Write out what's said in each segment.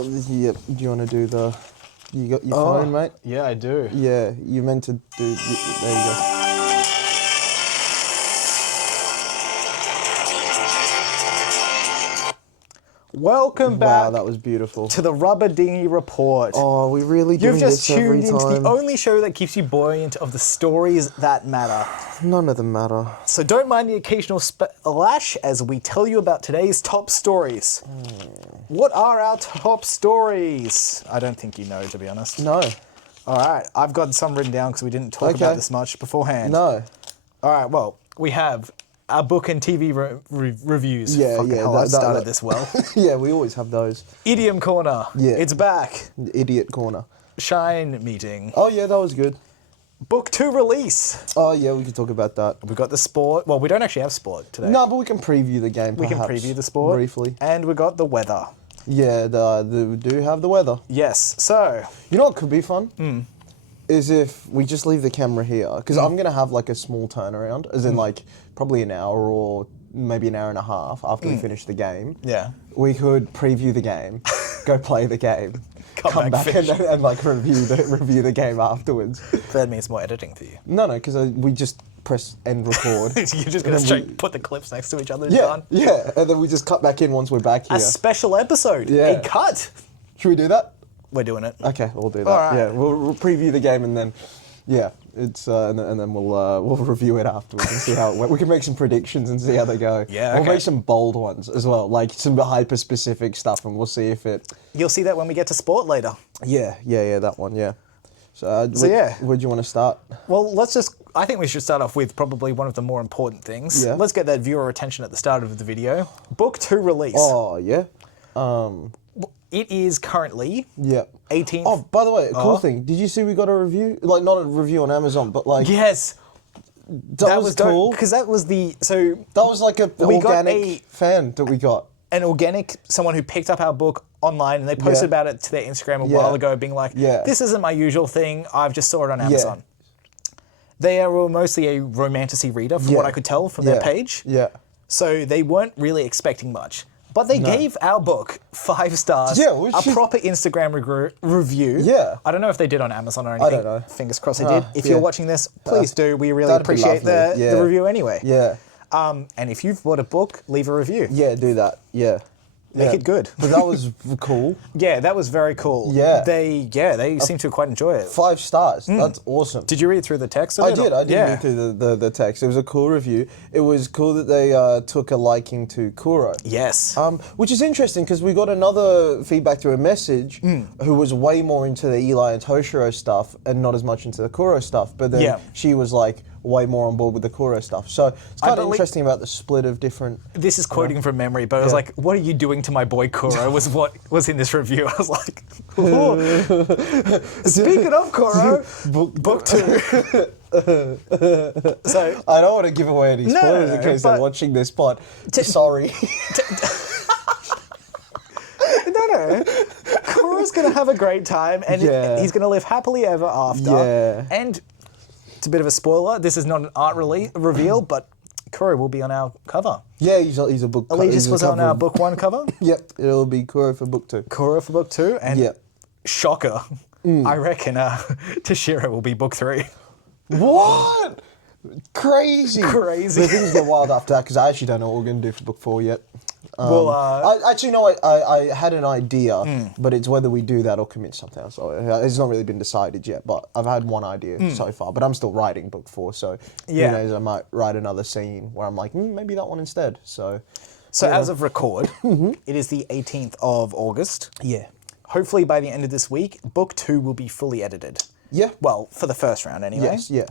Yeah. Do you want to do the? You got your phone, mate? Yeah, I do. Yeah, you meant to do. There you go. Welcome back. Wow, that was beautiful. To the Rubber Dinghy Report. Oh, we really doing You've just this every tuned into time. the only show that keeps you buoyant of the stories that matter. None of them matter. So don't mind the occasional splash as we tell you about today's top stories. What are our top stories? I don't think you know, to be honest. No. All right, I've got some written down because we didn't talk about this much beforehand. No. All right, well, we have our book and TV reviews. Yeah, Fucking yeah. hell, I started this well. Yeah, we always have those. Idiom Corner. Yeah. It's back. The idiot corner. Shine Meeting. Oh yeah, that was good. Book 2 release. Oh yeah, we can talk about that. We've got the sport. Well, we don't actually have sport today. No, but we can preview the game. We can perhaps, preview the sport. briefly. And we got the weather. Yeah, we do have the weather. Yes, so. You know what could be fun? Is if we just leave the camera here, because I'm gonna have like a small turnaround, as in like probably an hour or maybe an hour and a half after we finish the game. Yeah. We could preview the game, go play the game, Come back and like review the game afterwards. That means more editing for you. No, because we just press end record. You're just going to straight put the clips next to each other and Yeah, done. yeah, and then we just cut back in once we're back here. A special episode. Yeah. A cut. Should we do that? We're doing it. Okay, we'll do that. All right. Yeah, we'll preview the game and then, yeah, it's and then we'll review it afterwards and see how it went. We can make some predictions and see how they go. Yeah, We'll okay. make some bold ones as well, like some hyper specific stuff, and we'll see if it. You'll see that when we get to sport later. Yeah, that one, yeah. So yeah. where do you want to start? Well, I think we should start off with probably one of the more important things. Yeah. Let's get that viewer attention at the start of the video. Book 2 release. Oh yeah, It is currently yeah. 18th. Oh, by the way, a cool thing. Did you see we got a review? Like not a review on Amazon, but like Yes. that was cool. Because that was That was like an We got organic fan that we got. an organic, someone who picked up our book online and they posted about it to their Instagram a while ago being like, this isn't my usual thing, I've just saw it on Amazon. They were mostly a romantasy reader from what I could tell from their page. Yeah. So they weren't really expecting much. But they gave our book 5 stars, Yeah, which a is- proper Instagram review. Yeah. I don't know if they did on Amazon or anything. don't know. Fingers crossed they did. If yeah. you're watching this, please do. We really That'd be appreciate lovely. the review anyway. Yeah. And if you've bought a book, leave a review. Yeah, do that. Yeah. Make it good. But that was cool. Yeah, that was very cool. Yeah. They seem to quite enjoy it. 5 stars. That's awesome. Did you read through the text of I it? did. I did Yeah. read through the text. It was a cool review. It was cool that they took a liking to Kuro. Yes. Which is interesting because we got another feedback through a message who was way more into the Eli and Toshiro stuff and not as much into the Kuro stuff. But then she was like way more on board with the Kuro stuff. So it's kind of interesting about the split of different. This is quoting from memory, but I was like, what are you doing to my boy Kuro was what was in this review. I was like, speaking of Kuro, book 2. So I don't want to give away any spoilers no, in case they're but- watching this pod. Sorry. no. Kuro's going to have a great time and he's going to live happily ever after. Yeah. And it's a bit of a spoiler. This is not an art reveal, but Kuro will be on our cover. Yeah, he's a book. Allegius was on cover our of- book 1 cover. Yep, it'll be Kuro for book 2. Kuro for book 2. And Yep. shocker, I reckon Toshiro will be book 3. What? Crazy. Crazy. But things get wild after that because I actually don't know what we're going to do for book 4 yet. Well, I had an idea, but it's whether we do that or commit something else. So it's not really been decided yet, but I've had one idea so far. But I'm still writing book 4, so who knows, I might write another scene where I'm like, maybe that one instead. So as of record, it is the 18th of August. yeah. Hopefully by the end of this week, book 2 will be fully edited. Yeah. Well, for the first round anyway. Yes, yeah.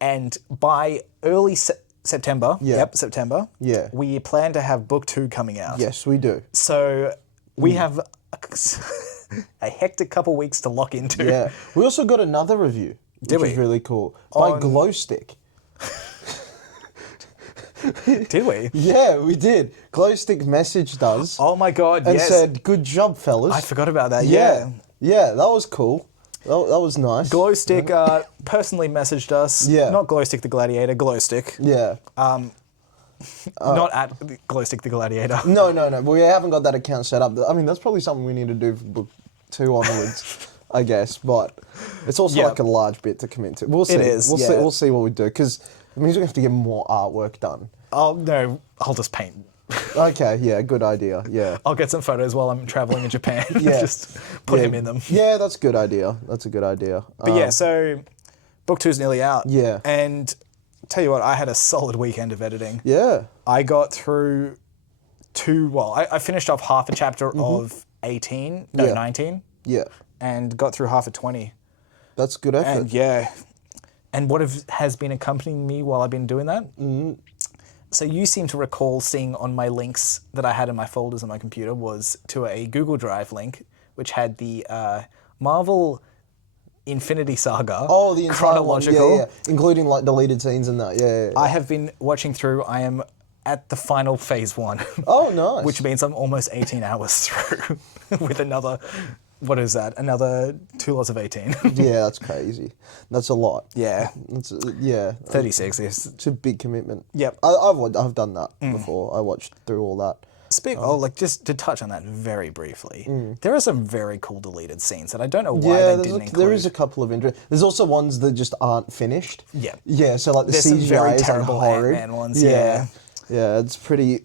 And by early September, September, we plan to have book 2 coming out. Yes, we do. So we have a hectic couple weeks to lock into. Yeah. We also got another review, which is really cool, by Glowstick. Did we? Yeah, we did. Glowstick messaged us. Oh my God, and yes. said, good job, fellas. I forgot about that, Yeah, that was cool. That was nice. Glowstick personally messaged us. Yeah. Not Glowstick the Gladiator, Glowstick. Yeah. Not at Glowstick the Gladiator. No. We haven't got that account set up. I mean, that's probably something we need to do for book 2 onwards, I guess. But it's also like a large bit to commit to. We'll see. It is. We'll see what we do because it means we have to get more artwork done. Oh no, I'll just paint. Okay, yeah, good idea. Yeah, I'll get some photos while I'm traveling in Japan. Just put him in them. Yeah, that's a good idea. That's a good idea. But so book 2's nearly out. Yeah, and tell you what, I had a solid weekend of editing. Yeah, I got through I finished off half a chapter of 19. Yeah, and got through half of 20. That's good effort. And and what has been accompanying me while I've been doing that? So you seem to recall seeing on my links that I had in my folders on my computer was to a Google Drive link, which had the Marvel Infinity Saga. Oh, the entire chronological, one. Yeah, including like deleted scenes and that. Yeah. I have been watching through. I am at the final phase 1. Oh, nice. Which means I'm almost 18 hours through with another. What is that? Another 2 lots of 18. Yeah, that's crazy. That's a lot. Yeah. 36 is. It's a big commitment. Yep. I've done that before. I watched through all that. Just to touch on that very briefly, there are some very cool deleted scenes that I don't know why they didn't include. There is a couple of interesting. There's also ones that just aren't finished. Yeah. Yeah, so like the There's CGI some very is terrible like horrid. Ant-Man ones. Yeah. Yeah, it's pretty.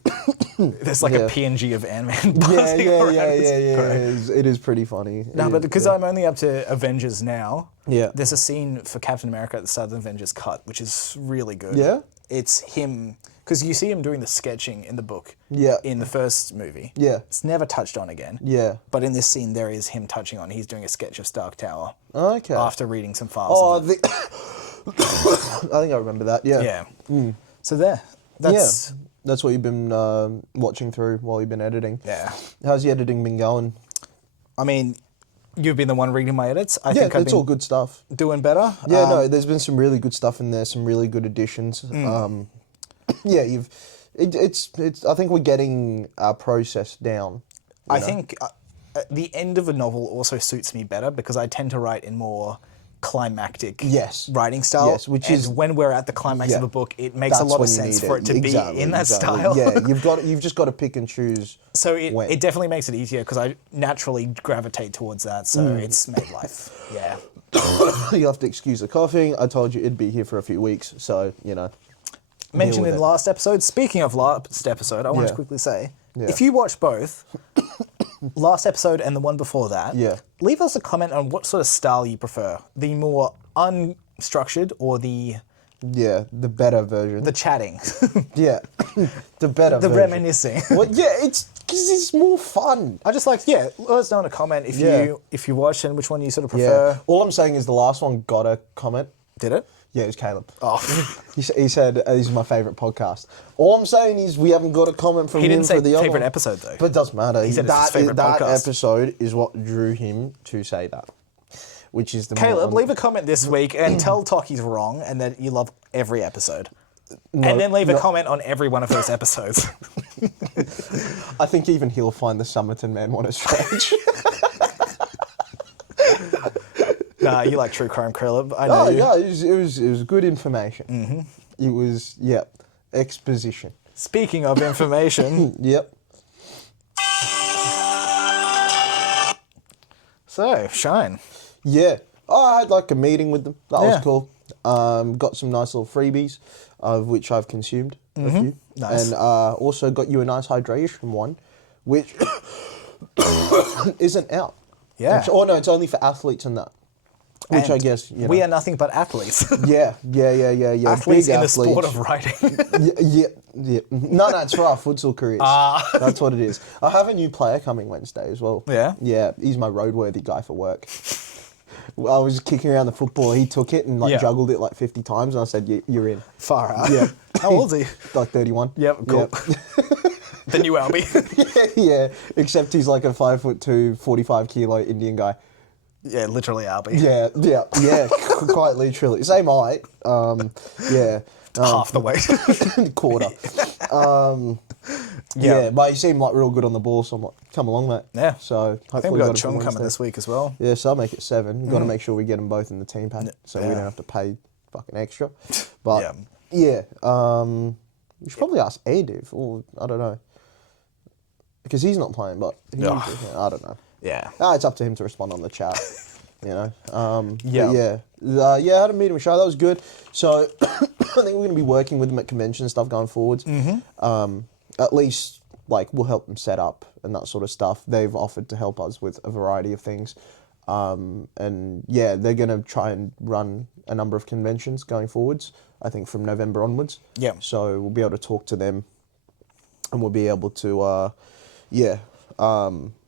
There's like a PNG of Ant-Man. Yeah. It is pretty funny. No, but because I'm only up to Avengers now, yeah, there's a scene for Captain America at the start of the Avengers cut, which is really good. Yeah? It's him, because you see him doing the sketching in the book. Yeah. In the first movie. Yeah. It's never touched on again. Yeah. But in this scene, there is him touching on. He's doing a sketch of Stark Tower. Okay. After reading some files. I think I remember that. Yeah. Yeah. So that's what you've been watching through while you've been editing. Yeah. How's the editing been going? I mean, you've been the one reading my edits. I think it's all good stuff. Doing better. Yeah, no, there's been some really good stuff in there, some really good additions. Yeah, I think we're getting our process down. I think the end of a novel also suits me better because I tend to write in more climactic writing style. Yes, which is when we're at the climax of a book, it makes a lot of sense for it to be in that style. Yeah, you've just got to pick and choose. So it definitely makes it easier because I naturally gravitate towards that. So it's made life. Yeah. You have to excuse the coughing. I told you it'd be here for a few weeks, so Mentioned in the last episode. Speaking of last episode, I want to quickly say, if you watch both, last episode and the one before that, leave us a comment on what sort of style you prefer. The more unstructured or the better version. The chatting. The better version. The reminiscing. Well, it's because it's more fun. I just let us know in a comment if you watch and which one you sort of prefer. Yeah. All I'm saying is the last one got a comment. Did it? Yeah, it was Caleb. Oh. He said, this is my favourite podcast. All I'm saying is we haven't got a comment from him for the other one. He didn't say favourite episode, though. But it doesn't matter. He said it's his favourite podcast. That episode is what drew him to say that, which is the Caleb, leave a comment this week and tell Tok he's wrong and that you love every episode. And then leave a comment on every one of those episodes. I think even he'll find the Somerton man what a stretch. Nah, you like true crime, Caleb. I know. Yeah, it was good information. Mm-hmm. It was exposition. Speaking of information, yep. So Shine. Yeah, I had like a meeting with them. That was cool. Got some nice little freebies, of which I've consumed a few. Nice. And also got you a nice hydration one, which isn't out. Yeah. It's only for athletes and that. Which and I guess we are nothing but athletes. Yeah. Athletes Big in the sport of writing. Yeah. No, it's for our futsal careers. That's what it is. I have a new player coming Wednesday as well. Yeah? Yeah, he's my roadworthy guy for work. I was kicking around the football. He took it and juggled it like 50 times, and I said, "You're in." Far out. Yeah. How old is he? Like 31. Yep. Cool. Yep. The new Albie. Yeah. Except he's like a 5'2", 45 kilo Indian guy. Yeah, literally Albie. Yeah. Quite literally. Same height. Half the weight. Quarter. But he seemed like real good on the ball, so I'm like, come along, mate. Yeah. So hopefully I think we got Chung coming this week as well. Yeah, so I'll make it 7. We've got to make sure we get them both in the team pack, so we don't have to pay fucking extra. But We should probably ask Adiv, or I don't know. Because he's not playing, but I don't know. Yeah. It's up to him to respond on the chat, you know. Yeah. I had a meeting with Shah. That was good. So I think we're going to be working with them at convention and stuff going forwards. At least, like, we'll help them set up and that sort of stuff. They've offered to help us with a variety of things. And yeah, they're going to try and run a number of conventions going forwards, I think from November onwards. Yeah. So we'll be able to talk to them and we'll be able to,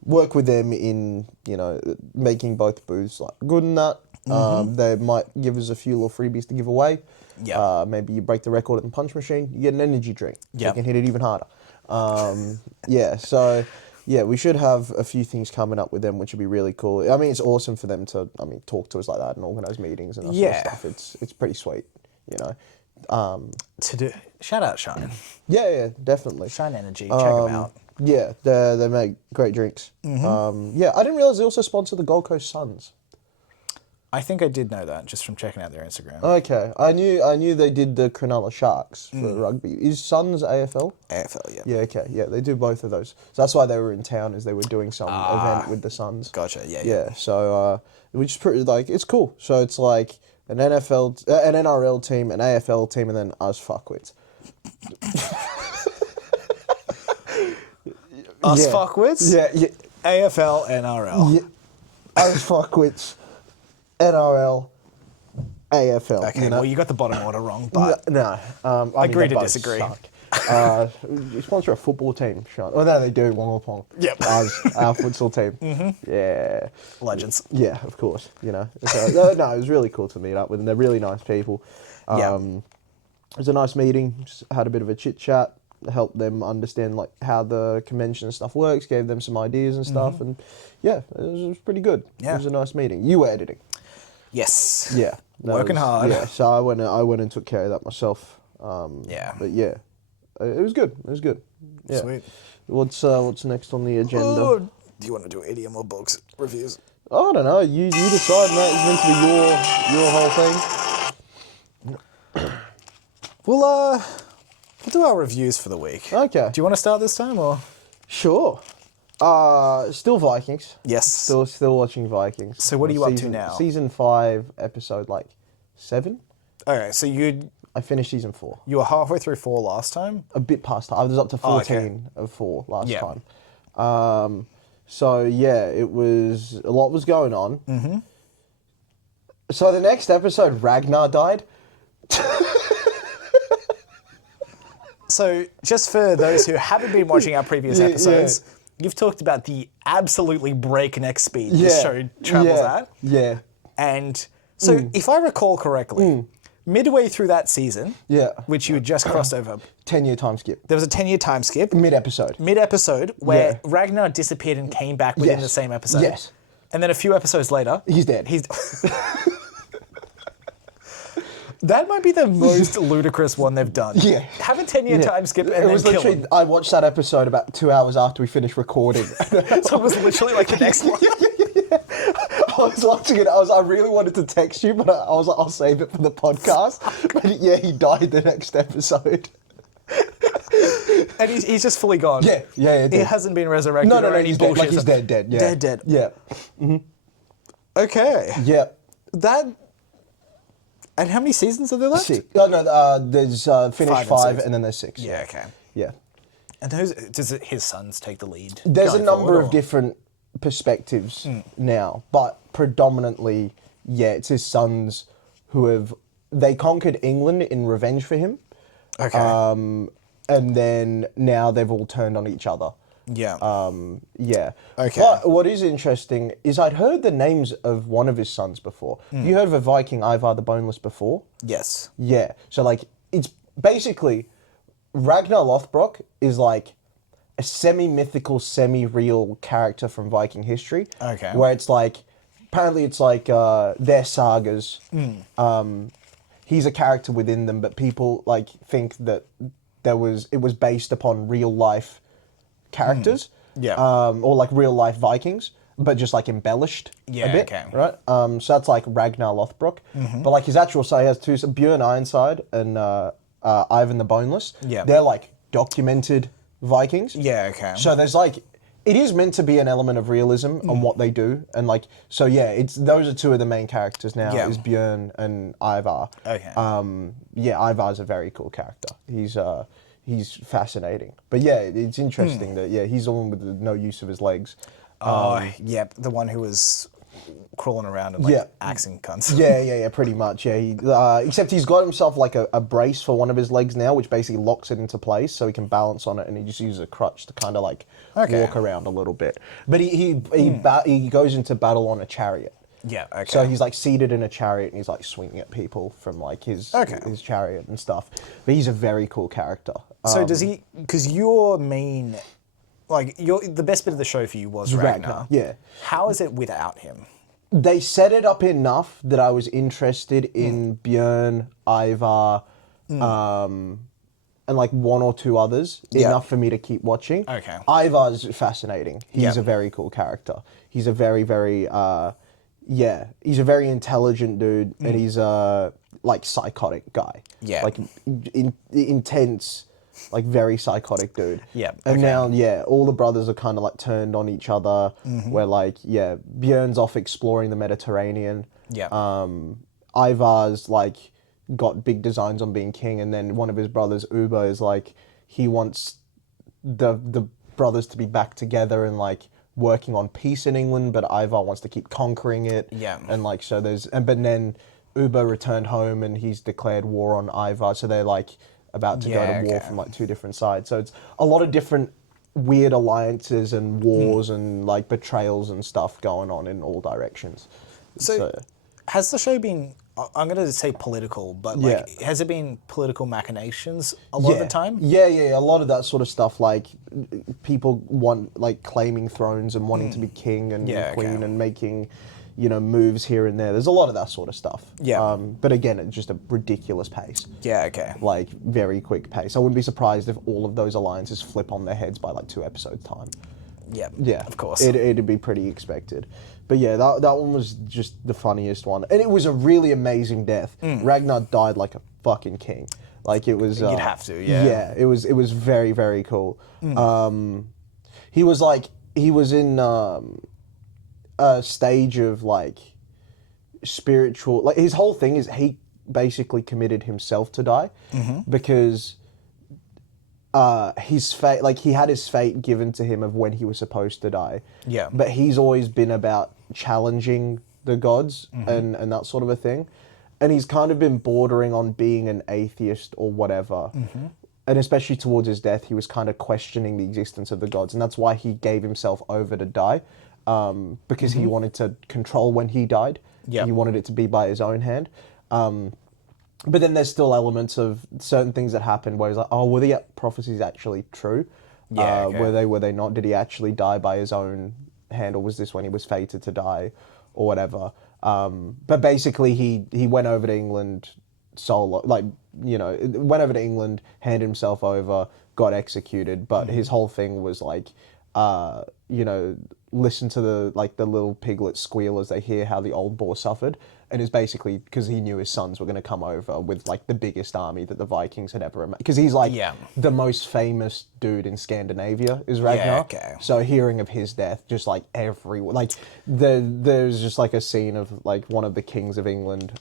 work with them in, you know, making both booths like good and that. They might give us a few little freebies to give away. Yeah. Maybe you break the record at the punch machine, you get an energy drink. So you can hit it even harder. So yeah, we should have a few things coming up with them, which would be really cool. I mean, it's awesome for them to, talk to us like that and organise meetings and that sort of stuff. It's pretty sweet, you know. Shout out Shine. Yeah, definitely. Shine Energy, check them out. Yeah, they make great drinks. I didn't realise they also sponsor the Gold Coast Suns. I think I did know that just from checking out their Instagram. Okay, I knew they did the Cronulla Sharks for rugby. Is Suns AFL? AFL, yeah. Yeah, okay, yeah, they do both of those. So that's why they were in town, is they were doing some event with the Suns. Gotcha, yeah. Yeah, so which is pretty, like, it's cool. So it's like an NFL, an NRL team, an AFL team, and then us fuckwits. Us fuckwits? Yeah. AFL, NRL. Yeah. Us fuckwits. NRL, AFL. Okay, well, you got the bottom order wrong, but... No. Agree to disagree. We sponsor a football team, Sean. Oh, no, they do, Wongapong. Yep. Our futsal team. Yeah. Legends. Yeah, of course, you know. So, no, it was really cool to meet up with them. They're really nice people. It was a nice meeting. Just had a bit of a chit-chat, helped them understand like how the convention and stuff works, gave them some ideas and stuff, and yeah, it was pretty good. Yeah. It was a nice meeting. You were editing. Yes. Yeah. Working hard. Yeah, so I went and took care of that myself. But yeah, it was good. It was good. Yeah. Sweet. What's next on the agenda? Oh, do you want to do idiom or books reviews? I don't know. You decide, mate. It's meant to be your whole thing. We'll do our reviews for the week. Okay. Do you want to start this time or? Sure. Still Vikings. Yes. Still watching Vikings. So what are you up to now? Season 5, episode 7. Okay, so I finished season 4. You were halfway through 4 last time? A bit past. I was up to 14 of 4 last time. So yeah, a lot was going on. So the next episode, Ragnar died. So just for those who haven't been watching our previous episodes, you've talked about the absolutely breakneck speed this show travels at. Yeah. And so if I recall correctly, midway through that season, which you had just crossed over, 10-year time skip. there was a 10-year time skip. Mid-episode. Where Ragnar disappeared and came back within the same episode. Yes. And then a few episodes later... He's dead. That might be the most ludicrous one they've done. Yeah. Have a 10-year time skip and it was then kill literally, him. I watched that episode about 2 hours after we finished recording. So it was literally like the next one. I was watching it. I really wanted to text you, but I was like, I'll save it for the podcast. But yeah, he died the next episode. And he's just fully gone. Yeah. He hasn't been resurrected. No, or any he's bullshit. dead. Like he's dead. Yeah. Dead. Yeah. Okay. Yeah. And how many seasons are there left? 6. No, there's finished 5 and then there's 6. Yeah, okay. Yeah. And does his sons take the lead? There's a number of different perspectives now, but predominantly, it's his sons who they conquered England in revenge for him. Okay. And then now they've all turned on each other. Yeah. Yeah. Okay. But what is interesting is I'd heard the names of one of his sons before. You heard of a Viking, Ivar the Boneless, before? Yes. Yeah. So, like, it's basically Ragnar Lothbrok is like a semi-mythical, semi-real character from Viking history. Okay. Where it's like, apparently it's like their sagas. He's a character within them, but people like think that it was based upon real life characters. Or like real life Vikings, but just like embellished a bit. Okay. Right? So that's like Ragnar Lothbrok. But like his actual he has 2, Björn Ironside and Ivan the Boneless. Yeah. They're like documented Vikings. Yeah, okay. So there's like, it is meant to be an element of realism on what they do, and like, so yeah, it's those are two of the main characters now, is Björn and Ivar. Okay. Yeah, Ivar's a very cool character. He's fascinating, but yeah, it's interesting that he's the one with no use of his legs. Yep, the one who was crawling around and like axing cunts. Yeah, pretty much. Yeah, except he's got himself like a brace for one of his legs now, which basically locks it into place so he can balance on it, and he just uses a crutch to kind of like walk around a little bit. But he goes into battle on a chariot. Yeah, okay. So he's like seated in a chariot and he's like swinging at people from like his chariot and stuff. But he's a very cool character. So does he? Because your main, like the best bit of the show for you was Ragnar. Yeah. How is it without him? They set it up enough that I was interested in Björn, Ivar, and like one or two others, enough for me to keep watching. Okay. Ivar's fascinating. He's a very cool character. He's a very, very, he's a very intelligent dude, and he's a like psychotic guy. Yeah. Like intense, like very psychotic dude. Yeah. And now, all the brothers are kind of like turned on each other. Where like, Björn's off exploring the Mediterranean. Yeah. Ivar's like got big designs on being king, and then one of his brothers, Uber, is like he wants the brothers to be back together and like working on peace in England, but Ivar wants to keep conquering it. Yeah. And like so but then Uber returned home and he's declared war on Ivar, so they're like about to go to war from like two different sides. So it's a lot of different weird alliances and wars and like betrayals and stuff going on in all directions. So has the show been, I'm going to say political, but like, has it been political machinations a lot of the time? Yeah, a lot of that sort of stuff, like people like claiming thrones and wanting to be king and queen and making, moves here and there. There's a lot of that sort of stuff. Yeah. But again, it's just a ridiculous pace. Yeah, okay. Like very quick pace. I wouldn't be surprised if all of those alliances flip on their heads by like 2 episodes time. Yeah, of course. It'd be pretty expected. But yeah, that one was just the funniest one. And it was a really amazing death. Ragnar died like a fucking king. Like it was... You'd have to, yeah. Yeah, it was very, very cool. He was in a stage of like spiritual... Like his whole thing is he basically committed himself to die because... his fate, like he had his fate given to him of when he was supposed to die. Yeah. But he's always been about challenging the gods and that sort of a thing. And he's kind of been bordering on being an atheist or whatever. And especially towards his death, he was kind of questioning the existence of the gods. And that's why he gave himself over to die. Because he wanted to control when he died. Yeah. He wanted it to be by his own hand. But then there's still elements of certain things that happened where he's like, oh, were the prophecies actually true? Yeah, okay. Were they not? Did he actually die by his own hand, or was this when he was fated to die, or whatever? But basically, he went over to England solo, went over to England, handed himself over, got executed. But his whole thing was like, listen to the little piglets squeal as they hear how the old boar suffered. And it's basically because he knew his sons were going to come over with like the biggest army that the Vikings had ever imagined. Because he's like the most famous dude in Scandinavia is Ragnar. Yeah, okay. So hearing of his death, just like everyone, like there's just like a scene of like one of the kings of England,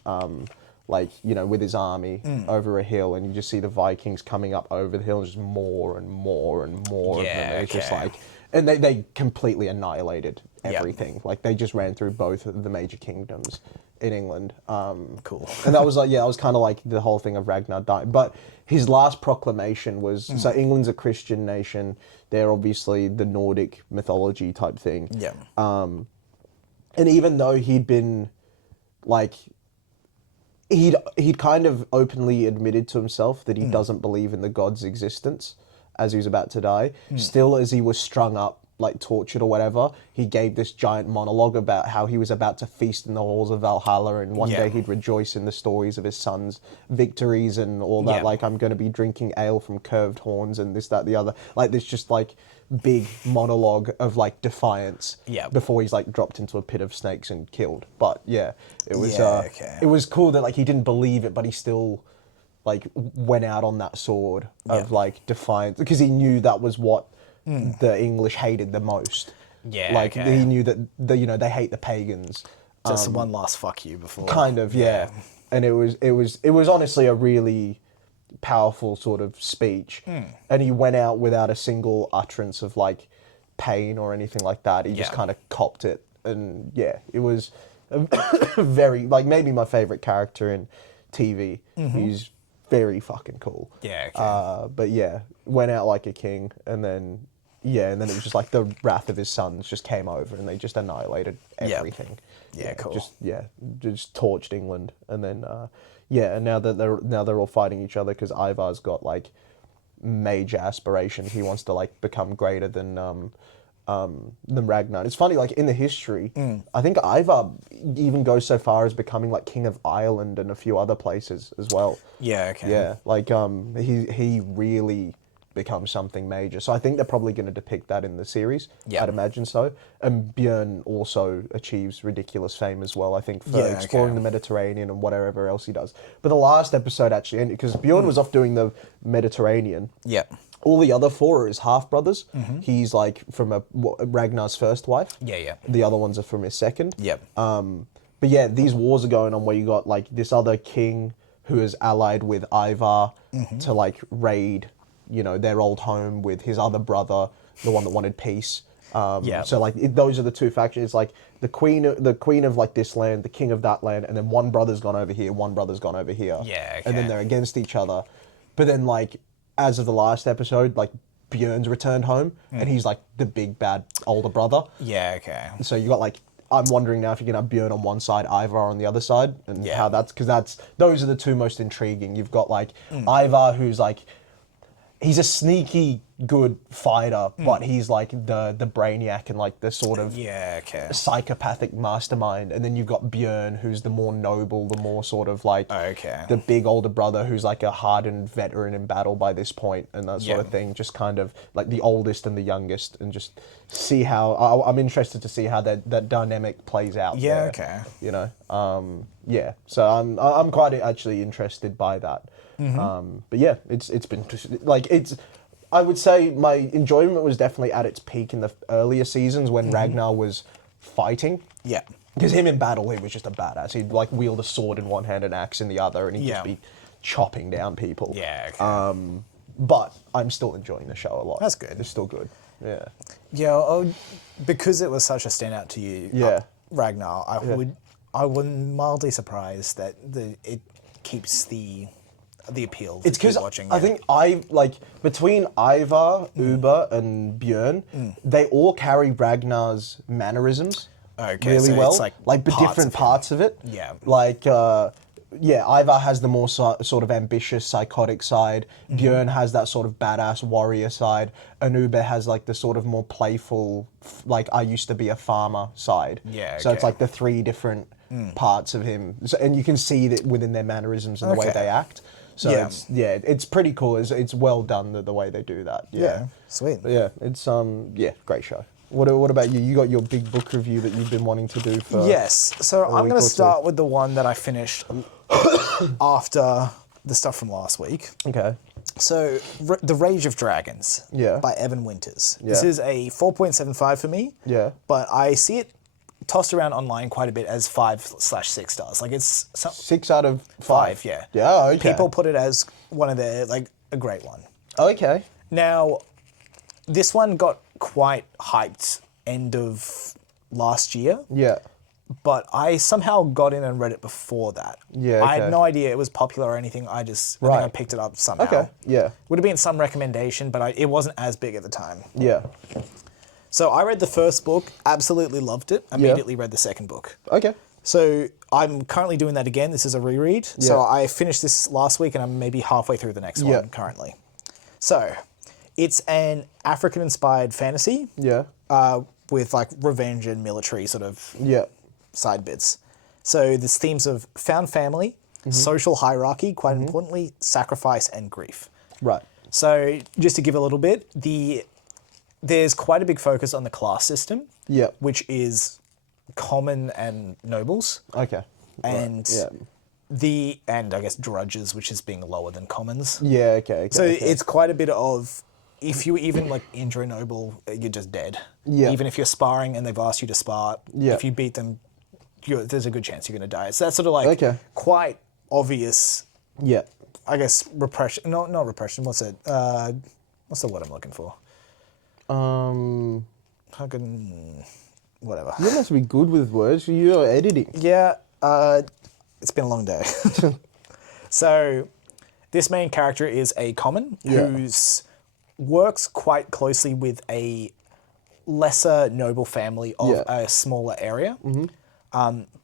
with his army over a hill, and you just see the Vikings coming up over the hill, and just more and more and more of them. And it's just like, and they completely annihilated everything. Like they just ran through both of the major kingdoms in England. Cool. And that was like, I was kind of like the whole thing of Ragnar dying. But his last proclamation was, so England's a Christian nation. They're obviously the Nordic mythology type thing. Yeah. And even though he'd been like, he'd kind of openly admitted to himself that he doesn't believe in the god's existence as he was about to die, still as he was strung up, like tortured or whatever, he gave this giant monologue about how he was about to feast in the halls of Valhalla, and one day he'd rejoice in the stories of his son's victories and all that. Like, I'm going to be drinking ale from curved horns and this, that, the other. Like, this just like big monologue of like defiance before he's like dropped into a pit of snakes and killed. But it was it was cool that like he didn't believe it, but he still like went out on that sword of like defiance because he knew that was what the English hated the most. Yeah, like okay. he knew that they hate the pagans. Just one last fuck you before. Kind of, yeah. And it was honestly a really powerful sort of speech. And he went out without a single utterance of like pain or anything like that. He just kind of copped it, and it was a very like maybe my favorite character in TV. He's very fucking cool. Yeah. Okay. But went out like a king, and then it was just like the wrath of his sons just came over, and they just annihilated everything. Yeah, cool. Just torched England, and then and now they're all fighting each other because Ivar's got like major aspirations. He wants to like become greater than Ragnar. It's funny, like in the history, I think Ivar even goes so far as becoming like king of Ireland and a few other places as well. Yeah, okay. Yeah, like he really becomes something major. So I think they're probably going to depict that in the series. Yeah, I'd imagine so. And Björn also achieves ridiculous fame as well, I think, for exploring the Mediterranean and whatever else he does. But the last episode actually ended because Björn was off doing the Mediterranean. Yeah. All the other four are his half-brothers. He's like from Ragnar's first wife. Yeah. The other ones are from his second. Yep. But yeah, these wars are going on where you got like this other king who is allied with Ivar to like raid, their old home with his other brother, the one that wanted peace. So like those are the two factions. Like the queen of like this land, the king of that land, and then one brother's gone over here, one brother's gone over here. Yeah. Okay. And then they're against each other. But then like as of the last episode, like Björn's returned home and he's like the big bad older brother. Yeah. Okay. So you got like, I'm wondering now if you can have Björn on one side, Ivar on the other side, and how because those are the two most intriguing. You've got like Ivar, who's like, he's a sneaky good fighter, but he's like the brainiac and like the sort of psychopathic mastermind. And then you've got Björn, who's the more noble, the more sort of like the big older brother, who's like a hardened veteran in battle by this point, and that sort of thing. Just kind of like the oldest and the youngest, and just see how I'm interested to see how that dynamic plays out. Yeah. There, So I'm quite actually interested by that. But yeah, it's been like I would say my enjoyment was definitely at its peak in the earlier seasons when Ragnar was fighting. Yeah. Because him in battle, he was just a badass. He'd like wield a sword in one hand and an axe in the other, and he'd just be chopping down people. Yeah. Okay. But I'm still enjoying the show a lot. That's good. It's still good. Yeah. Yeah. Because it was such a standout to you. Yeah. Ragnar, I would mildly surprised that it keeps the appeal. It's because watching. I think between Ivar, Uber, and Björn, they all carry Ragnar's mannerisms really well. It's like the different parts of it. Yeah. Like Ivar has the more sort of ambitious, psychotic side. Björn has that sort of badass warrior side, and Uber has like the sort of more playful, like I used to be a farmer side. Yeah. So it's like the three different parts of him, and you can see that within their mannerisms and the way they act. So it's pretty cool. It's well done the way they do that. Yeah. Sweet. But yeah, it's great show. What about you? You got your big book review that you've been wanting to do for. Yes. So I'm going to start with the one that I finished after the stuff from last week. Okay. So The Rage of Dragons. By Evan Winters. This is a 4.75 for me. Yeah. But I see it tossed around online quite a bit as 5/6 stars. Like it's 6 out of 5. Yeah. Yeah. Okay. People put it as one of their a great one. Okay. Now, this one got quite hyped end of last year. Yeah. But I somehow got in and read it before that. Yeah. Okay. I had no idea it was popular or anything. I think I picked it up somehow. Okay. Yeah. Would have been some recommendation, but it wasn't as big at the time. Yeah. So I read the first book, absolutely loved it. Immediately read the second book. Okay. So I'm currently doing that again. This is a reread. Yeah. So I finished this last week and I'm maybe halfway through the next one currently. So it's an African-inspired fantasy. Yeah. With like revenge and military sort of side bits. So there's themes of found family, social hierarchy, quite importantly, sacrifice and grief. Right. So just to give a little bit, there's quite a big focus on the class system, which is common and nobles. Okay. And And I guess drudges, which is being lower than commons. Yeah, okay. So it's quite a bit of, if you even like injure a noble, you're just dead. Yeah. Even if you're sparring and they've asked you to spar, if you beat them, there's a good chance you're going to die. So that's sort of like quite obvious. Yeah. I guess repression. No, not repression. What's it? What's the word I'm looking for? Fucking whatever. You must be good with words. You're editing. Yeah. It's been a long day. So, this main character is a common who's works quite closely with a lesser noble family of a smaller area.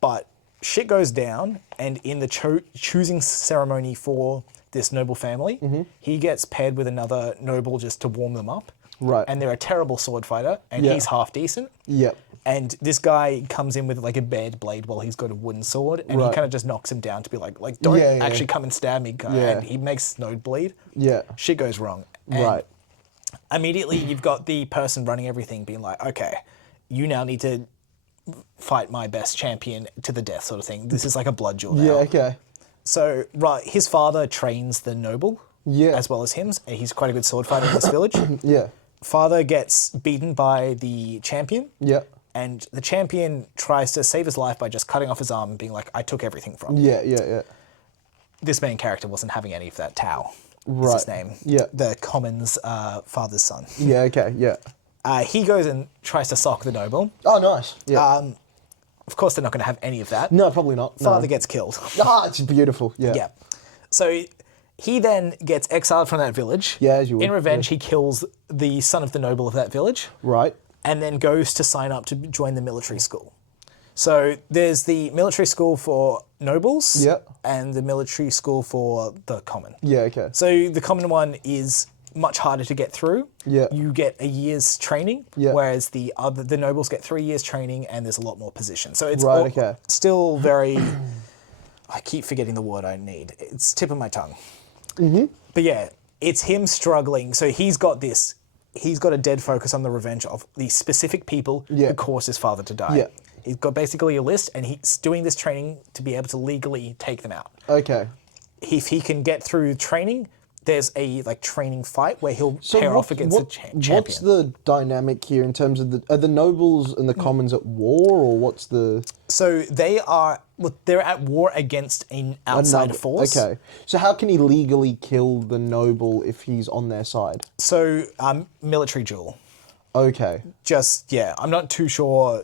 But shit goes down, and in the choosing ceremony for this noble family, he gets paired with another noble just to warm them up. Right. And they're a terrible sword fighter, and he's half decent. Yep. And this guy comes in with like a bared blade while he's got a wooden sword, and he kind of just knocks him down to be like don't actually come and stab me. And he makes no bleed. Yeah. Shit goes wrong. And immediately you've got the person running everything being like, okay, you now need to fight my best champion to the death sort of thing. This is like a blood duel now. Yeah, okay. So, his father trains the noble as well as him. He's quite a good sword fighter in this village. Yeah. Father gets beaten by the champion. Yeah. And the champion tries to save his life by just cutting off his arm and being like, I took everything from you. Yeah. This main character wasn't having any of that. Tao is his name. Yeah. The common's father's son. Yeah, okay, yeah. He goes and tries to sock the noble. Oh, nice. Yeah. Of course, they're not going to have any of that. No, probably not. Father gets killed. Ah, it's beautiful. Yeah. Yeah. So he then gets exiled from that village. Yeah, as you would. In revenge, he kills the son of the noble of that village. Right. And then goes to sign up to join the military school. So there's the military school for nobles and the military school for the common. Yeah, okay. So the common one is much harder to get through. Yeah. You get a year's training, whereas the nobles get 3 years training, and there's a lot more positions. So it's still very... I keep forgetting the word I need. It's tip of my tongue. But yeah, it's him struggling. So he's got a dead focus on the revenge of the specific people who caused his father to die. Yeah. He's got basically a list, and he's doing this training to be able to legally take them out. Okay. If he can get through training, there's a training fight where he'll pair off against the champion. What's the dynamic here in terms of are the nobles and the commons at war, or what's the... So they're at war against an outside force. Okay. So how can he legally kill the noble if he's on their side? So, military duel. Okay. I'm not too sure.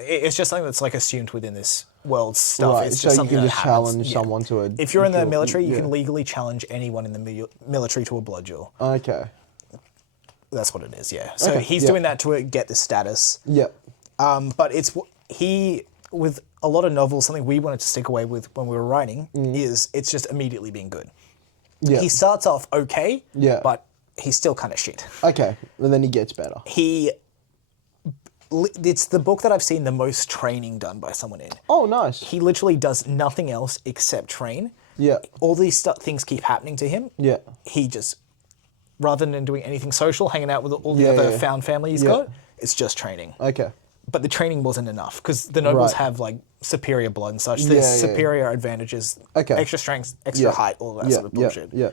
It's just something that's assumed within this world stuff. Right, it's so just you can just challenge someone to a... If you're in the military, you can legally challenge anyone in the military to a blood duel. Okay. That's what it is, yeah. So he's doing that to get the status. Yeah. But with a lot of novels, something we wanted to stick away with when we were writing is it's just immediately being good. Yeah. He starts off okay, but he's still kind of shit. Okay, and then he gets better. It's the book that I've seen the most training done by someone in. Oh, nice. He literally does nothing else except train. Yeah. All these things keep happening to him. Yeah. He just, rather than doing anything social, hanging out with all the other found family he's got, it's just training. Okay. But the training wasn't enough because the nobles have superior blood and such. There's superior advantages, extra strength, extra height, all that sort of bullshit. Yeah.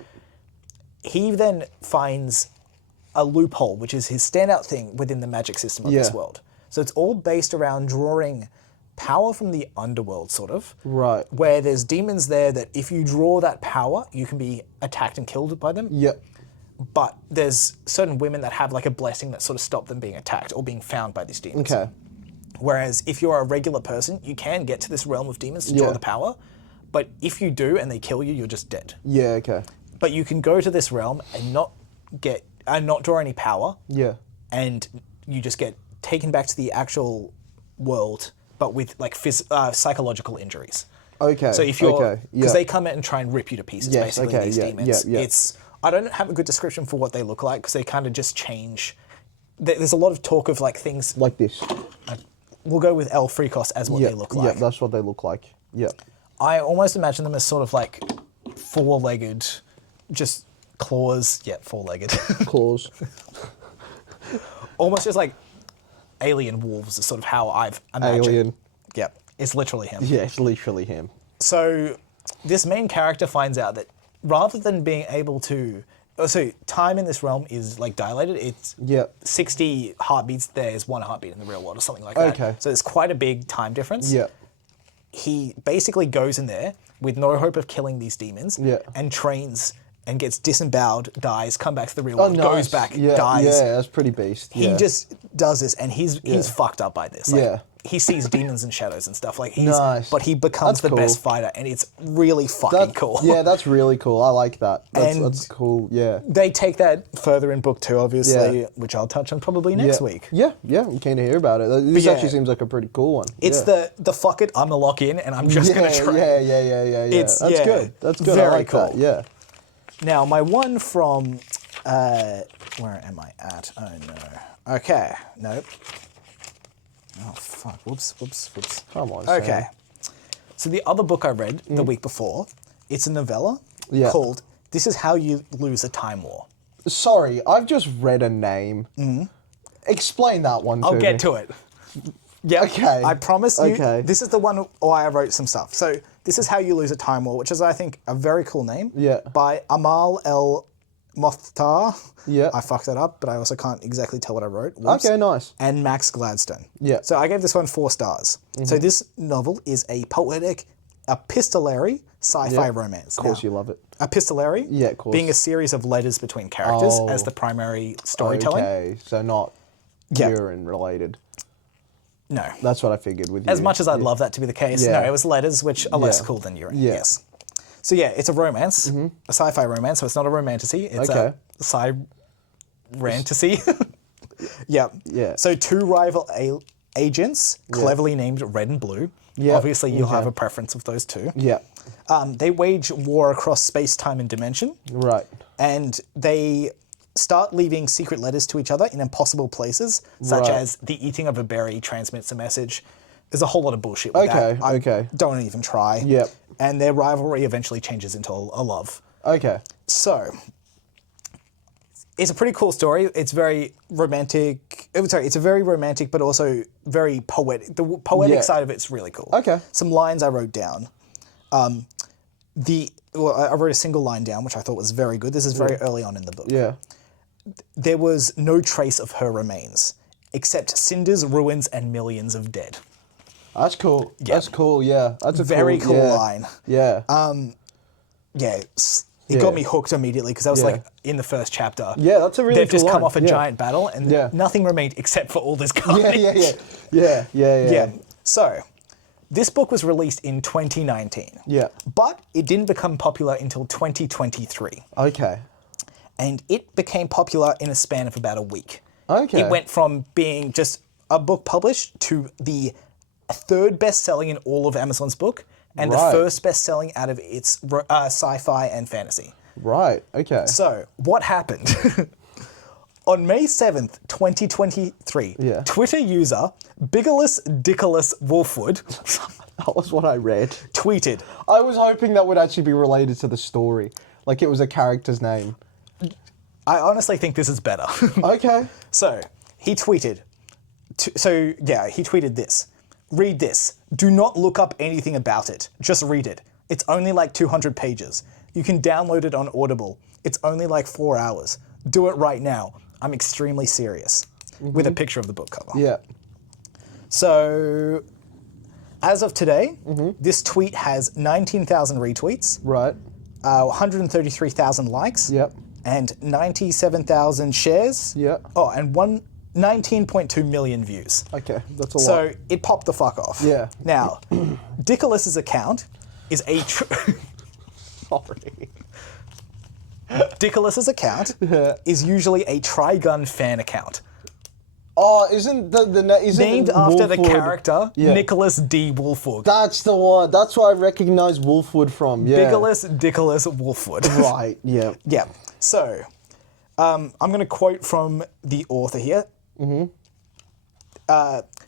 He then finds a loophole, which is his standout thing within the magic system of this world. So it's all based around drawing power from the underworld, sort of. Right. Where there's demons there that if you draw that power, you can be attacked and killed by them. Yep. But there's certain women that have a blessing that sort of stop them being attacked or being found by these demons. Okay. Whereas if you're a regular person, you can get to this realm of demons to draw the power. But if you do and they kill you, you're just dead. Yeah, okay. But you can go to this realm and not draw any power. Yeah. And you just get taken back to the actual world, but with psychological injuries. Okay. So if you're, because they come in and try and rip you to pieces, basically these demons. It's I don't have a good description for what they look like because they kind of just change. There's a lot of talk of things like this. We'll go with El Fricos as what they look like. Yeah, that's what they look like. Yeah. I almost imagine them as sort of four-legged, just claws. Yeah, four-legged. Claws. Almost just alien wolves is sort of how I've imagined. Alien. Yep, it's literally him. Yeah, it's literally him. So this main character finds out that rather than being able to... So time in this realm is like dilated. It's 60 heartbeats. There's 1 heartbeat in the real world or something like that. Okay. So there's quite a big time difference. Yeah. He basically goes in there with no hope of killing these demons and trains and gets disemboweled, dies, come back to the real world, goes back, dies. Yeah, that's pretty beast. He just does this, and he's fucked up by this. Like, he sees demons and shadows and stuff. Like but he becomes the best fighter, and it's really fucking cool. Yeah, that's really cool. I like that. That's cool. Yeah. They take that further in book 2, obviously, which I'll touch on probably next week. Yeah, I'm keen to hear about it. This actually seems like a pretty cool one. It's the fuck it, I'm gonna lock in, and I'm just gonna train. Yeah. That's good. That's good. Very I like cool. that. Yeah. Now, my one from, where am I at? Oh no. Okay, nope. Oh fuck, whoops. Come on, okay. Sam. So the other book I read the week before, it's a novella called This Is How You Lose a Time War. Sorry, I've just read a name. Explain that one to me. I'll get to it. Yeah. Okay. I promise you, this is the one why I wrote some stuff. So This Is How You Lose a Time War, which is, I think, a very cool name. Yeah. By Amal El Mokhtar. Yeah. I fucked that up, but I also can't exactly tell what I wrote. Whoops. Okay, nice. And Max Gladstone. Yeah. So I gave this one 4 stars. So this novel is a poetic, epistolary sci-fi romance. Of course you love it. Epistolary? Yeah, of course. Being a series of letters between characters as the primary storytelling. Okay, so not urine related. No. That's what I figured with you. As much as I'd love that to be the case, no, it was letters, which are less cool than urine. Yeah. Yes. So yeah, it's a romance, a sci-fi romance, so it's not a romantasy, it's a sci-rantasy. Yeah. So 2 rival agents, cleverly named Red and Blue. Yeah. Obviously, you'll have a preference of those 2. Yeah. They wage war across space, time, and dimension. Right. And they start leaving secret letters to each other in impossible places, such as the eating of a berry transmits a message. There's a whole lot of bullshit with that. I don't even try. Yep. And their rivalry eventually changes into a love. Okay. So, it's a pretty cool story. It's very romantic. It's a very romantic, but also very poetic. The poetic side of it's really cool. Okay. Some lines I wrote down. I wrote a single line down, which I thought was very good. This is very early on in the book. Yeah. There was no trace of her remains, except cinders, ruins, and millions of dead. That's cool. Yeah. That's cool, yeah. That's a very cool line. Yeah. It got me hooked immediately because I was like in the first chapter. Yeah, that's a really They've cool just come line. off a giant battle and nothing remained except for all this carnage. Yeah. So, this book was released in 2019. Yeah. But it didn't become popular until 2023. Okay. And it became popular in a span of about a week. Okay. It went from being just a book published to the 3rd best-selling in all of Amazon's book and the 1st best-selling out of its sci-fi and fantasy. Right, okay. So, what happened? On May 7th, 2023, Twitter user Bigolus Dickolus Wolfwood that was what I read. Tweeted. I was hoping that would actually be related to the story. Like it was a character's name. I honestly think this is better. Okay. So, he tweeted. He tweeted this. Read this. Do not look up anything about it. Just read it. It's only like 200 pages. You can download it on Audible. It's only like 4 hours. Do it right now. I'm extremely serious. With a picture of the book cover. Yeah. So, as of today, this tweet has 19,000 retweets. Right. 133,000 likes. Yep. And 97,000 shares. Yep. Oh, and 19.2 million views. Okay, that's a lot. So it popped the fuck off. Yeah. Now, Dickolus's account is a... Sorry. Dickolus's account is usually a Trigun fan account. Oh, isn't named after the Wolfwood? character Nicholas D. Wolfwood. That's the one. That's where I recognize Wolfwood from. Yeah. Bigolus Dickolus Wolfwood. Right. Yeah. Yeah. So, I'm going to quote from the author here.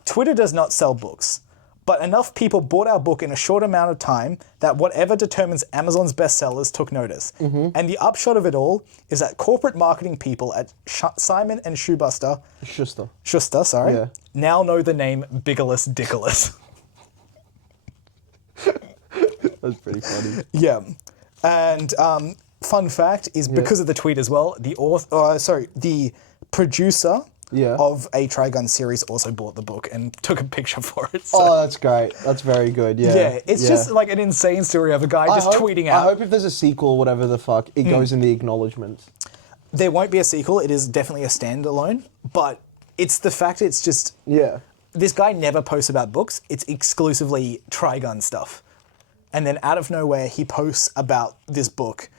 Twitter does not sell books, but enough people bought our book in a short amount of time that whatever determines Amazon's bestsellers took notice. And the upshot of it all is that corporate marketing people at Simon & Schuster, now know the name Bigolus Dickolus. That's pretty funny. Yeah. And fun fact is because of the tweet as well, the producer of a Trigun series also bought the book and took a picture for it. So. Oh, that's great. That's very good. Yeah. Yeah, it's just like an insane story of a guy tweeting out. I hope if there's a sequel or whatever the fuck, it goes in the acknowledgements. There won't be a sequel. It is definitely a standalone, but it's the fact it's just... Yeah. This guy never posts about books. It's exclusively Trigun stuff. And then out of nowhere, he posts about this book.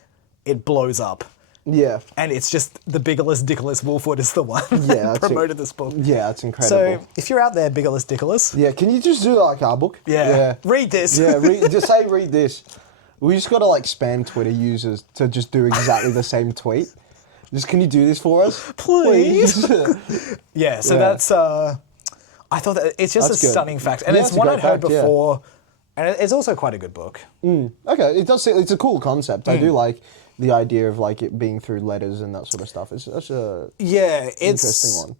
It blows up. Yeah. And it's just the Biggerless Dickless Wolfwood is the one that promoted this book. Yeah, that's incredible. So if you're out there, Biggerless Dickless... Yeah, can you just do like our book? Yeah. Read this. Yeah, just say read this. We just got to like spam Twitter users to just do exactly the same tweet. Just, can you do this for us? Please. Yeah, so that's... I thought that it's just a stunning fact. And it's one I'd heard before. And it's also quite a good book. Okay, it's a cool concept. I do like the idea of like it being through letters and that sort of stuff. It's such a interesting one.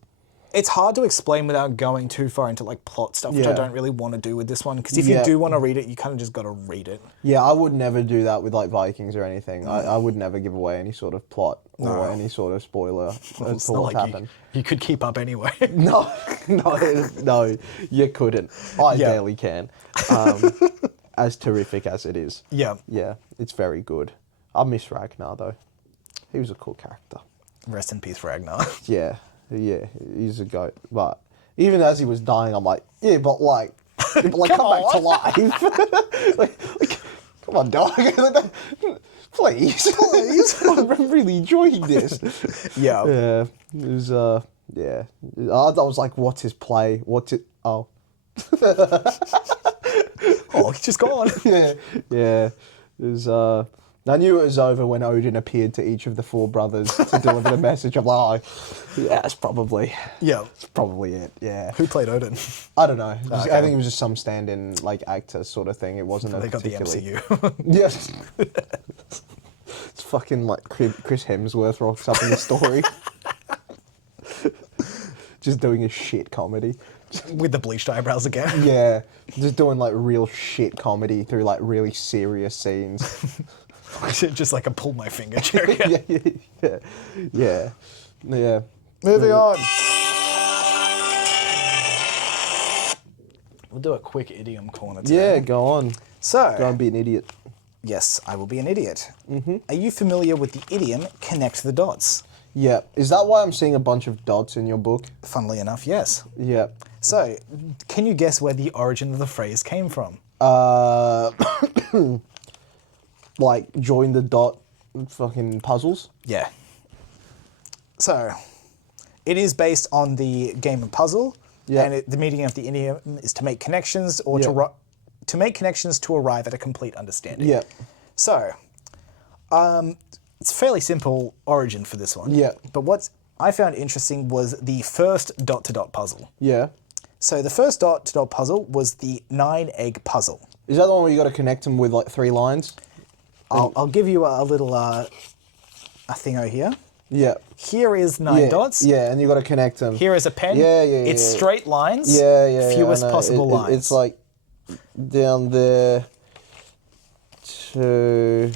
It's hard to explain without going too far into like plot stuff, which I don't really want to do with this one. Because if you do want to read it, you kind of just got to read it. Yeah, I would never do that with like Vikings or anything. I would never give away any sort of plot or any sort of spoiler as to what happened. You could keep up anyway. No, you couldn't. I barely can. As terrific as it is. Yeah. Yeah, it's very good. I miss Ragnar though. He was a cool character. Rest in peace, Ragnar. Yeah, he's a goat. But even as he was dying, I'm like, but come back to life. like, come on, dog. Please. I'm really enjoying this. Yeah. Yeah. It was, I was like, what's his play? Oh. Oh, he's just gone. Yeah. It was, I knew it was over when Odin appeared to each of the four brothers to deliver the message. I'm like, it's probably it. Yeah. Who played Odin? I don't know. Okay. I think it was just some stand-in like actor sort of thing. It wasn't they got the MCU. Yes. It's fucking like Chris Hemsworth rocks up in the story. Just doing a shit comedy. With the bleached eyebrows again. Yeah. Just doing like real shit comedy through like really serious scenes. Just like a pull my finger joke. Yeah. Moving on. We'll do a quick idiom corner today. Yeah, go on. So. Go and be an idiot. Yes, I will be an idiot. Are you familiar with the idiom, connect the dots? Yeah. Is that why I'm seeing a bunch of dots in your book? Funnily enough, yes. Yeah. So, can you guess where the origin of the phrase came from? Like, join the dot fucking puzzles? Yeah. So, it is based on the game of puzzle. Yeah. And the meaning of the idiom is to make connections or to make connections to arrive at a complete understanding. Yeah. So, it's a fairly simple origin for this one. Yeah. But what I found interesting was the first dot-to-dot puzzle. Yeah. So the first dot-to-dot puzzle was the 9-egg puzzle. Is that the one where you got to connect them with like 3 lines? I'll give you a little a thingo here. Yeah. Here is 9 dots. Yeah, and you got to connect them. Here is a pen. Yeah. It's straight lines. Yeah. Fewest possible lines. It's like down there to...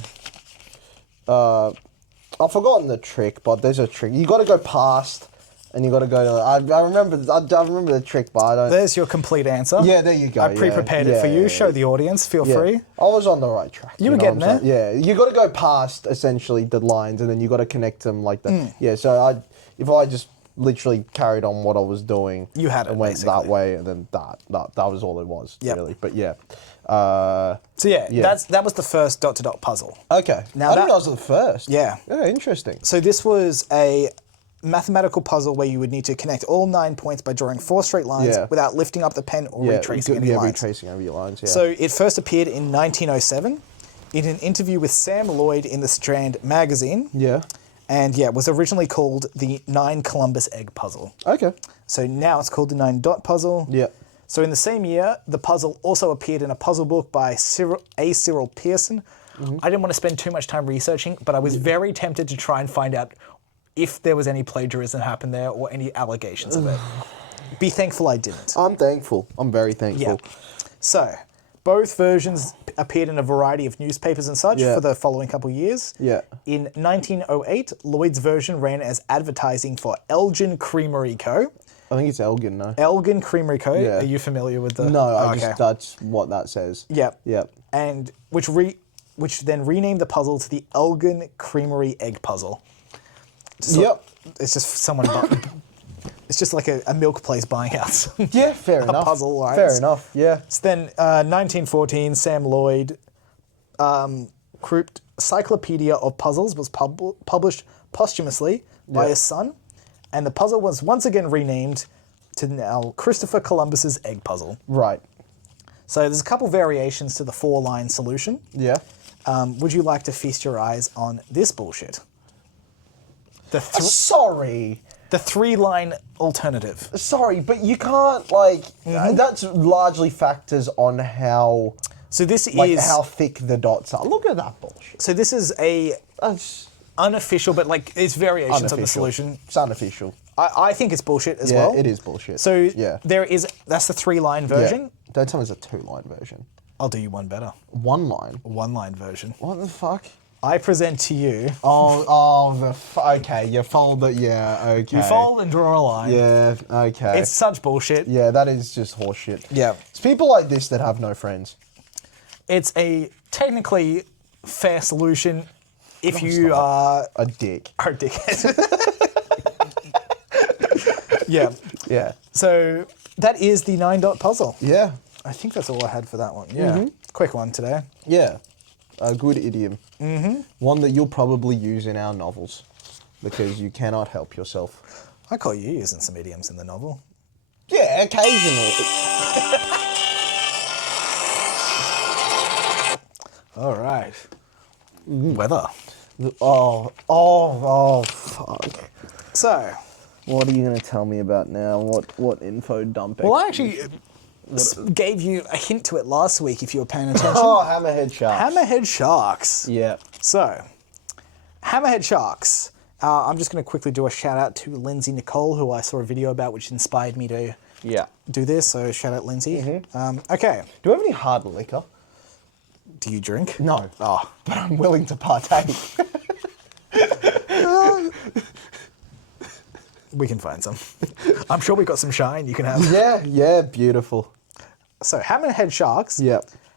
I've forgotten the trick, but there's a trick. You got to go past, and you got to go to... I remember the trick, but I don't... There's your complete answer. Yeah, there you go. I pre-prepared it for you. Show the audience. Feel free. I was on the right track. You were getting there. Yeah, you got to go past, essentially, the lines, and then you got to connect them like that. Yeah, so if I just literally carried on what I was doing... You had it, and went basically. that way, and then that was all it was, really. But yeah... that was the first dot-to-dot puzzle. Okay. Now I didn't know that was the first. Yeah. Yeah, interesting. So this was a mathematical puzzle where you would need to connect all 9 points by drawing 4 straight lines without lifting up the pen or retracing any lines. Retracing over your lines, yeah. So it first appeared in 1907 in an interview with Sam Lloyd in the Strand magazine. Yeah. And was originally called the 9 Columbus egg puzzle. Okay. So now it's called the 9 dot puzzle. Yeah. So in the same year, the puzzle also appeared in a puzzle book by Cyril Pearson. I didn't want to spend too much time researching, but I was very tempted to try and find out if there was any plagiarism happened there or any allegations of it. Be thankful I didn't. I'm thankful. I'm very thankful. Yeah. So, Both versions appeared in a variety of newspapers and such for the following couple of years. Yeah. In 1908, Lloyd's version ran as advertising for Elgin Creamery Co. I think it's Elgin, no? Elgin Creamery Co. Yeah. Are you familiar with the... No, that's what that says. Yep. Yep. And which then renamed the puzzle to the Elgin Creamery Egg Puzzle. So it's just someone... It's just like a milk place buying out fair enough. Puzzle lines. Fair enough, yeah. So then 1914, Sam Lloyd, Croup Cyclopedia of Puzzles was published posthumously by his son, and the puzzle was once again renamed to now Christopher Columbus's Egg Puzzle. Right. So there's a couple variations to the 4-line solution. Yeah. Would you like to feast your eyes on this bullshit? Sorry. The 3-line alternative. Sorry, but you can't, that's largely factors on how... So this is... how thick the dots are. Look at that bullshit. So this is unofficial, but it's variations of the solution. It's unofficial. I think it's bullshit as well. Yeah, it is bullshit. So that's the 3-line version. Yeah. Don't tell me it's a 2-line version. I'll do you one better. 1 line? 1-line version. What the fuck? I present to you. Okay, you fold it, okay. You fold and draw a line. Yeah, okay. It's such bullshit. Yeah, that is just horseshit. Yeah. It's people like this that have no friends. It's a technically fair solution if you are... a dick. Are a dickhead. Yeah. Yeah. So that is the 9-dot puzzle. Yeah. I think that's all I had for that one. Yeah. Quick one today. Yeah. A good idiom. One that you'll probably use in our novels because you cannot help yourself. I call you using some idioms in the novel. Yeah, occasionally. All right. Weather. Oh, fuck. So, what are you going to tell me about now? What info dump? Well, I actually gave you a hint to it last week if you were paying attention. Oh, hammerhead sharks. Hammerhead sharks. Yeah. So, hammerhead sharks. I'm just going to quickly do a shout out to Lindsay Nicole, who I saw a video about, which inspired me to do this. So, shout out Lindsay. Okay. Do we have any hard liquor? Do you drink? No. Oh. But I'm willing to partake. We can find some. I'm sure we got some shine you can have. Yeah, beautiful. So, hammerhead sharks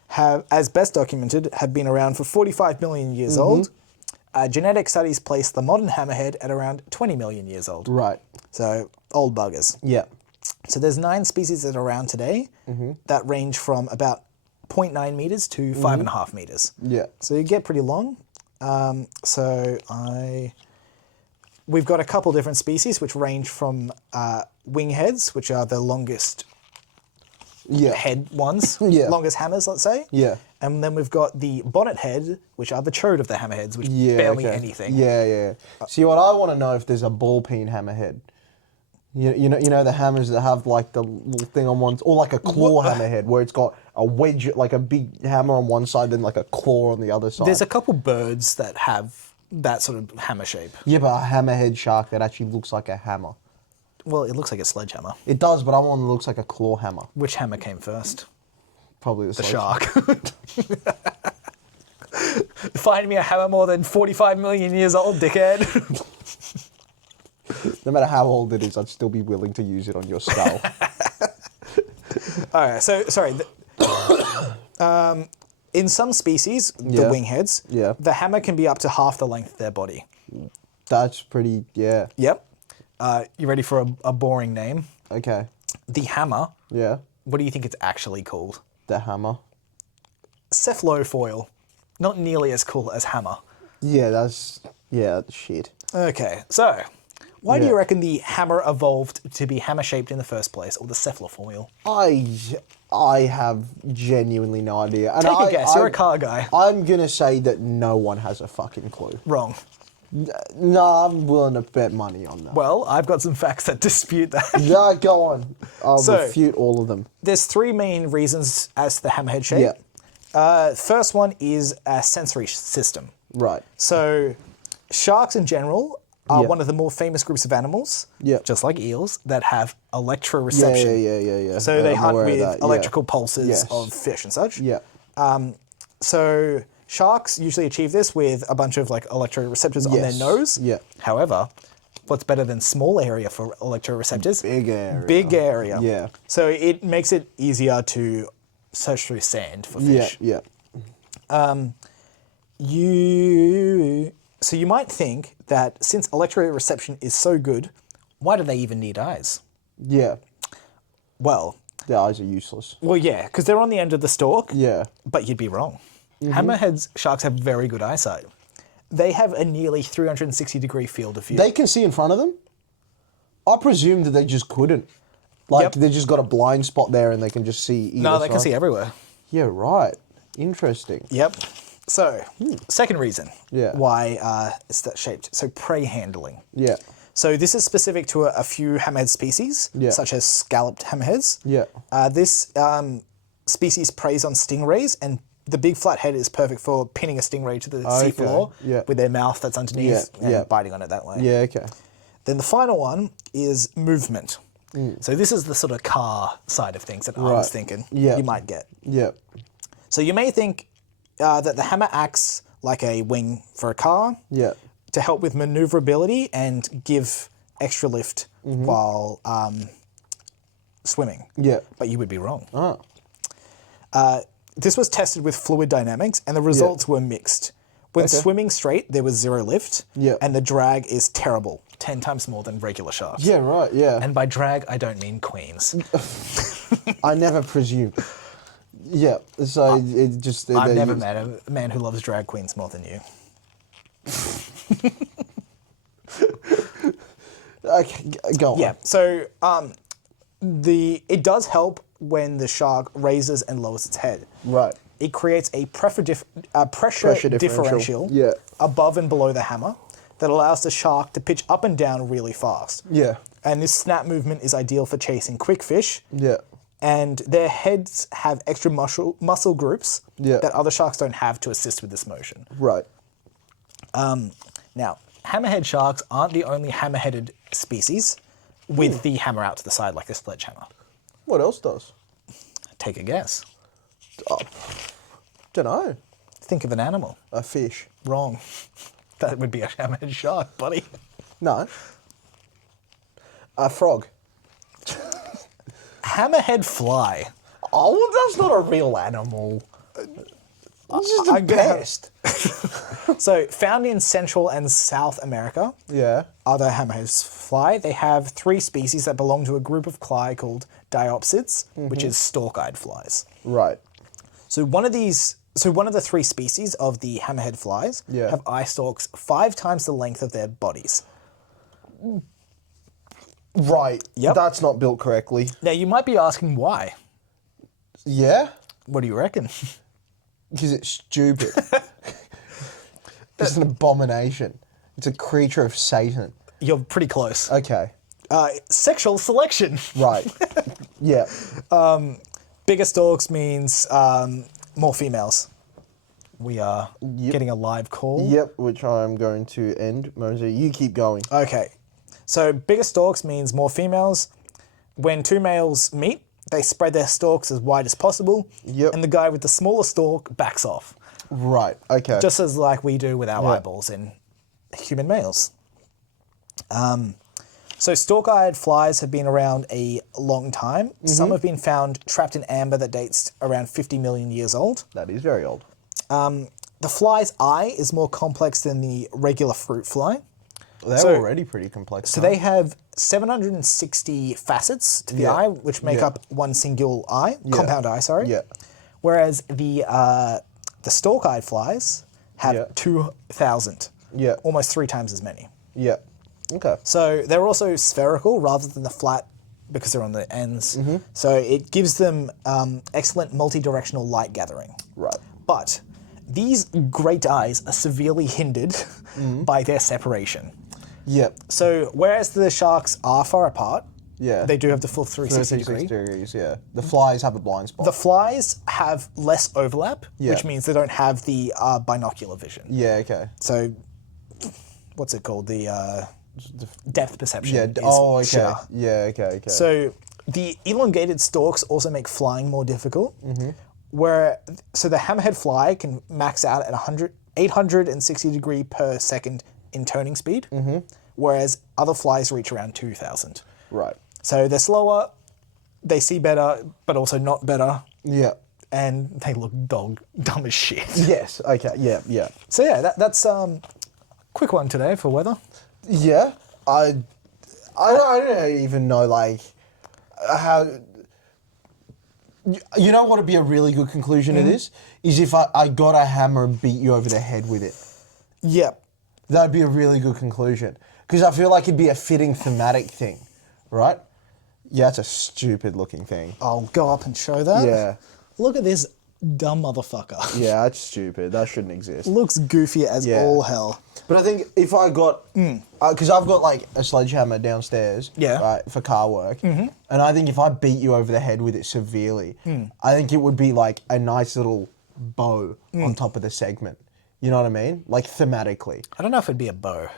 have, as best documented, have been around for 45 million years old. Genetic studies place the modern hammerhead at around 20 million years old. Right. So, old buggers. Yeah. So there's 9 species that are around today that range from about 0.9 meters to 5.5 meters. Yeah. So you get pretty long. We've got a couple different species which range from wingheads, which are the longest head ones, longest hammers, let's say. Yeah. And then we've got the bonnet head, which are the chode of the hammerheads, which barely anything. Yeah. See, what I want to know if there's a ball peen hammerhead. You know the hammers that have like the little thing on one, or like a claw hammerhead where it's got a wedge, like a big hammer on one side, then like a claw on the other side. There's a couple birds that have that sort of hammer shape. Yeah, but a hammerhead shark that actually looks like a hammer. Well, it looks like a sledgehammer. It does, but I want one that looks like a claw hammer. Which hammer came first? Probably the shark. Find me a hammer more than 45 million years old, dickhead. No matter how old it is, I'd still be willing to use it on your skull. All right, so, sorry. In some species, the wingheads, the hammer can be up to half the length of their body. That's pretty, Yep. You ready for a boring name? Okay. The hammer. Yeah. What do you think it's actually called? The hammer. Cephalofoil. Not nearly as cool as hammer. Yeah, that's shit. Okay, so why do you reckon the hammer evolved to be hammer-shaped in the first place, or the cephalofoil? I have genuinely no idea. And Take a guess. You're a car guy. I'm going to say that no one has a fucking clue. Wrong. No, I'm willing to bet money on that. Well, I've got some facts that dispute that. Yeah, go on. I'll refute all of them. There's 3 main reasons as to the hammerhead shape. Yeah. First one is a sensory system. Right. So sharks in general are one of the more famous groups of animals, just like eels, that have electroreception. Yeah. So they hunt with electrical pulses of fish and such. Yeah. So sharks usually achieve this with a bunch of like electroreceptors on their nose. Yeah. However, what's better than small area for electroreceptors? Big area. Big area. Yeah. So it makes it easier to search through sand for fish. Yeah. So you might think that since electroreception is so good, why do they even need eyes? Yeah. Well, their eyes are useless. Well, yeah, because they're on the end of the stalk. Yeah. But you'd be wrong. Hammerhead sharks have very good eyesight. They have a nearly 360-degree field of view. They can see in front of them? I presume that they just couldn't. Like, they just got a blind spot there and they can just see either No, they can see everywhere. Yeah, right. Interesting. Yep. So, second reason why it's that shaped. So, prey handling. Yeah. So, this is specific to a few hammerhead species, such as scalloped hammerheads. Yeah. This species preys on stingrays, and the big flat head is perfect for pinning a stingray to the seafloor with their mouth that's underneath and biting on it that way. Yeah, okay. Then the final one is movement. So this is the sort of car side of things that I was thinking you might get. Yeah. So you may think that the hammer acts like a wing for a car to help with maneuverability and give extra lift while swimming. Yeah. But you would be wrong. This was tested with fluid dynamics and the results were mixed. When swimming straight, there was zero lift and the drag is terrible, 10 times more than regular sharks. Yeah, right, yeah. And by drag, I don't mean queens. I never presume. Yeah, so it just... I've never met a man who loves drag queens more than you. Okay, go on. Yeah, so it does help when the shark raises and lowers its head. Right. It creates a pressure differential above and below the hammer that allows the shark to pitch up and down really fast. Yeah. And this snap movement is ideal for chasing quick fish. Yeah. And their heads have extra muscle groups that other sharks don't have to assist with this motion. Right. Now, hammerhead sharks aren't the only hammer-headed species with the hammer out to the side like a sledgehammer. What else does? Take a guess. Don't know. Think of an animal. A fish. Wrong. That would be a hammerhead shark, buddy. No. A frog. Hammerhead fly. Oh, that's not a real animal. It's just a pest. So, found in Central and South America, other hammerhead fly, they have 3 species that belong to a group of fly called diopsids, which is stalk-eyed flies. Right. So one of the 3 species of the hammerhead flies have eye stalks 5 times the length of their bodies. Right. Yep. That's not built correctly. Now, you might be asking why. Yeah? What do you reckon? Because it's stupid. It's an abomination. It's a creature of Satan. You're pretty close. Okay. Sexual selection. Right. Yeah. Bigger stalks means more females. We are getting a live call. Yep, which I'm going to end. Mosey, you keep going. Okay. So bigger stalks means more females. When 2 males meet, they spread their stalks as wide as possible. Yep. And the guy with the smaller stalk backs off. Right, okay. Just as like we do with our eyeballs in human males. So stalk-eyed flies have been around a long time. Some have been found trapped in amber that dates around 50 million years old. That is very old. The fly's eye is more complex than the regular fruit fly. They're already pretty complex. So they have 760 facets to the eye, which make up one single eye, compound eye, sorry. Yeah. Whereas the stalk-eyed flies have 2,000. Yeah. Almost 3 times as many. Yeah. Okay. So they're also spherical rather than the flat because they're on the ends. So it gives them excellent multi-directional light gathering. Right. But these great eyes are severely hindered by their separation. Yep. So whereas the sharks are far apart, they do have the full 360 degrees, yeah. The flies have a blind spot. The flies have less overlap, which means they don't have the binocular vision. Yeah, okay. So what's it called? The depth perception. Yeah. Okay. shitter. Yeah. Okay. So the elongated stalks also make flying more difficult. So the hammerhead fly can max out at 860 degree per second in turning speed, whereas other flies reach around 2,000. Right. So they're slower, they see better, but also not better. Yeah. And they look dumb as shit. Yes. Okay. Yeah. Yeah. So yeah, that's quick one today for weather. Yeah. I don't even know like how. You know what would be a really good conclusion to this? Is if I got a hammer and beat you over the head with it. Yep. That'd be a really good conclusion. Because I feel like it'd be a fitting thematic thing, right? Yeah, it's a stupid looking thing. I'll go up and show that. Yeah. Look at this dumb motherfucker. Yeah, that's stupid. That shouldn't exist. Looks goofy as all hell. But I think if I got, because I've got like a sledgehammer downstairs, right, for car work, and I think if I beat you over the head with it severely, I think it would be like a nice little bow on top of the segment. You know what I mean? Like thematically. I don't know if it'd be a bow.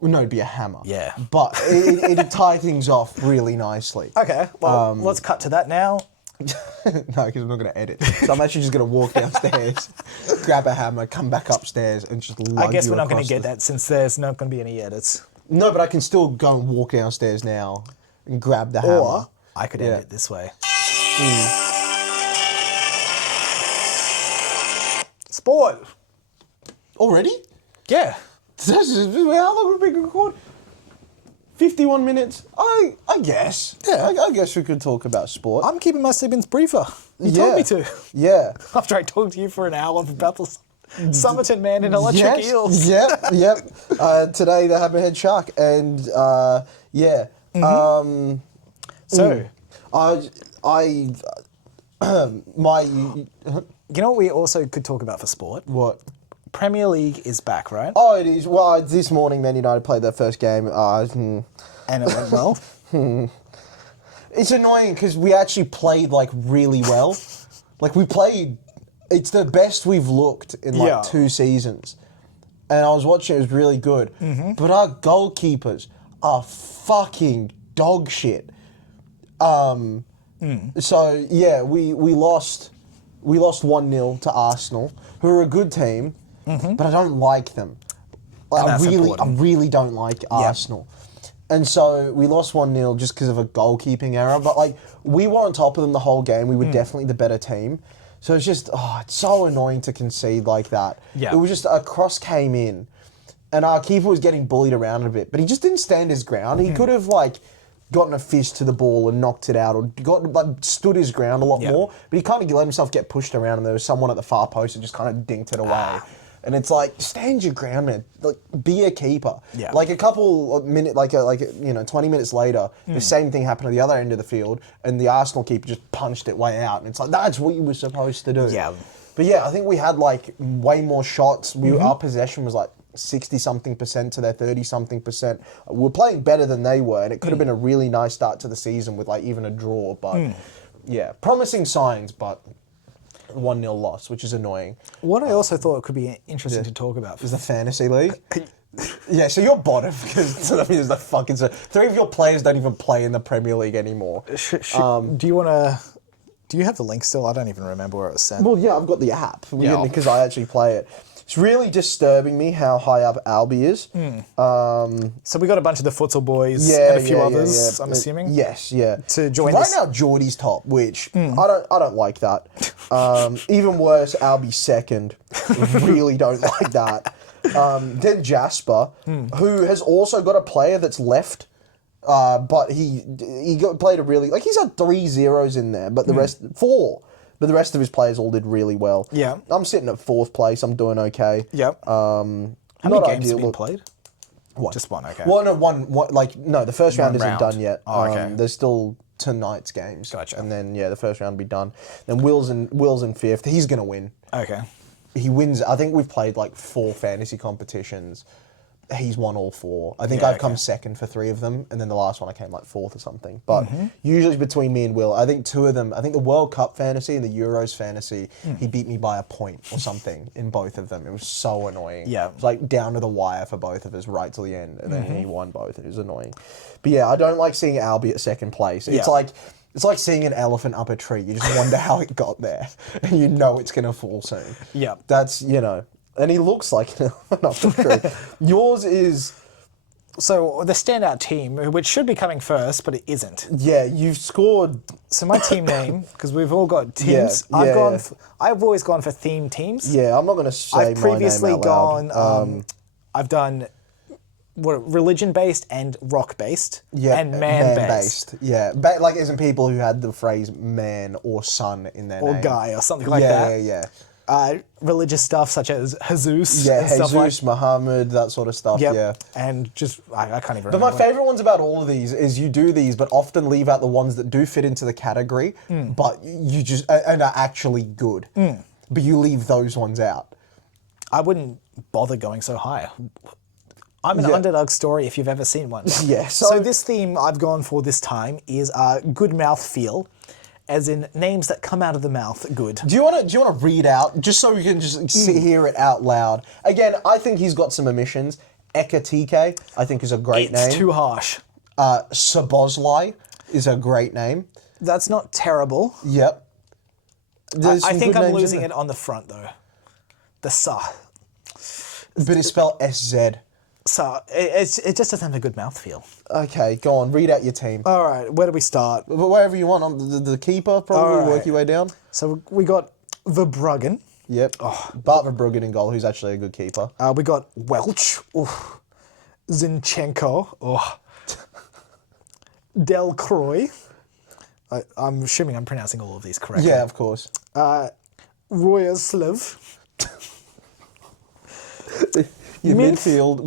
Well, no, it'd be a hammer. Yeah. But it'd tie things off really nicely. Okay, well, let's cut to that now. No, because I'm not going to edit. So I'm actually just going to walk downstairs, grab a hammer, come back upstairs, and just lug I guess you we're not going to across get that since there's not going to be any edits. No, but I can still go and walk downstairs now and grab the hammer. Or I could end it this way. Sport. Already? Yeah. How long have we been recording? 51 minutes. I guess. Yeah. I guess we could talk about sport. I'm keeping my segments briefer. You told me to. Yeah. After I talked to you for an hour about the Somerton man in electric eels. Yep. Today the hammerhead shark, and yeah. So, my. you know what we also could talk about for sport? What? Premier League is back, right? Oh, it is. Well, this morning Man United played their first game. And it went well. It's annoying because we actually played like really well. Like we played, it's the best we've looked in like 2 seasons. And I was watching, it was really good. But our goalkeepers are fucking dog shit. So yeah, we lost 1-0 to Arsenal, who are a good team, but I don't like them. Like, I really don't like Arsenal. And so we lost 1-0 just because of a goalkeeping error. But like we were on top of them the whole game. We were definitely the better team. So it's just, it's so annoying to concede like that. Yeah. It was just a cross came in and our keeper was getting bullied around a bit, but he just didn't stand his ground. He could have like gotten a fist to the ball and knocked it out, or stood his ground a lot more. But he kind of let himself get pushed around, and there was someone at the far post who just kind of dinked it away. And it's like, stand your ground, man. Like, be a keeper. Yeah. Like a couple of minutes, 20 minutes later, the same thing happened at the other end of the field, and the Arsenal keeper just punched it way out. And it's like, that's what you were supposed to do. Yeah. But yeah, I think we had like way more shots. Our possession was like 60-something% to their 30-something%. We were playing better than they were, and it could have been a really nice start to the season with like even a draw. But yeah, promising signs, but 1-0 loss, which is annoying. What I also thought could be interesting to talk about is the fantasy league. Yeah, so you're bottom because that means the fucking 3 of your players don't even play in the Premier League anymore. Do you want to? Do you have the link still? I don't even remember where it was sent. Well, yeah, I've got the app because I actually play it. It's really disturbing me how high up Albi is. So we got a bunch of the futsal boys and a few others, I'm assuming. Yes, yeah. To join right this. now, Geordie's top, which I don't like that. Even worse, Albi's second. Really don't like that. Then Jasper, who has also got a player that's left. But he played a really, like, he's had 3 zeros in there, but the rest 4. But the rest of his players all did really well. Yeah. I'm sitting at 4th place. I'm doing okay. Yep. How many games have been played? What? Just one, okay. Well, no, no, the first round isn't done yet. Oh, okay. There's still tonight's games. Gotcha. And then, the first round will be done. Then Will's in 5th. He's going to win. Okay. He wins. I think we've played like 4 fantasy competitions. he's won all 4. I think I've come second for 3 of them, and then the last one I came like 4th or something. But usually between me and Will, I think 2 of them, I think the World Cup fantasy and the Euros fantasy, he beat me by a point or something in both of them. It was so annoying. Yeah. It was like down to the wire for both of us right till the end, and then he won both. It was annoying. But yeah, I don't like seeing Albie at second place. It's like seeing an elephant up a tree. You just wonder how it got there, and you know it's going to fall soon. Yeah. That's, and he looks like an elephant up a tree. Yours is... So the standout team, which should be coming first, but it isn't. Yeah, you've scored... So my team name, because we've all got teams, I've always gone for themed teams. Yeah, I'm not going to say I've previously gone... I've done religion-based and rock-based, and man-based. Yeah, like isn't people who had the phrase man or son in their name. Or guy or something like that. Yeah. Religious stuff such as Jesus. Yeah, and stuff Jesus, Muhammad, that sort of stuff. Yep. Yeah. And just, I can't even remember. But my favourite ones about all of these is you do these, but often leave out the ones that do fit into the category, but you just, and are actually good. But you leave those ones out. I wouldn't bother going so high. I'm an underdog story if you've ever seen one. Yeah. So this theme I've gone for this time is good mouth feel, as in names that come out of the mouth good. Do you want to read out, just so we can just hear it out loud? Again, I think he's got some omissions. Ekatike, I think, is a great name. It's too harsh. Sabozlai is a great name. That's not terrible. Yep. I think I'm losing it on the front, though. The sa. But it's spelled SZ. So it just doesn't have a good mouthfeel. Okay, go on. Read out your team. All right, where do we start? Wherever you want. The keeper, probably. Work your way down. So we got Verbruggen. Yep. Bart Verbruggen in goal, who's actually a good keeper. We got Welch. Zinchenko. Del Croy. I'm assuming I'm pronouncing all of these correctly. Yeah, of course. Royaslav. Your midfield.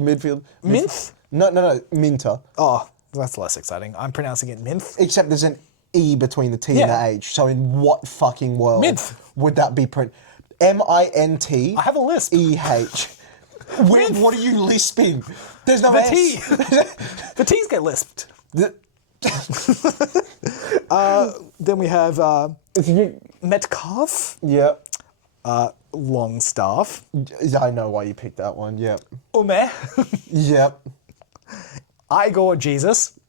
Minth? No, Minteh. Oh, that's less exciting. I'm pronouncing it Minth. Except there's an E between the T and the H. So in what fucking world would that be M-I-N-T? I have a lisp. E-H. What are you lisping? There's no the S. T. The T's get lisped. Then we have Metcalf. Yep. Longstaff. I know why you picked that one. Yep. Ume. Yep. Igor Jesus.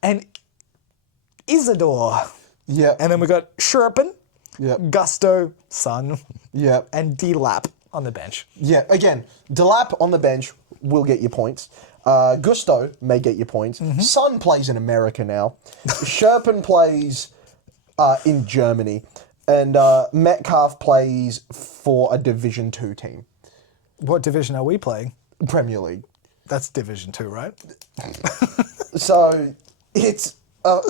And Isidore. Yep. And then we got Sherpin. Yep. Gusto, Son. Yep. And Delap on the bench. Yeah, again, Delap on the bench will get you points. Gusto may get you points. Son plays in America now. Sherpin plays in Germany. And Metcalf plays for a Division 2 team. What division are we playing? Premier League. That's Division 2, right? So it's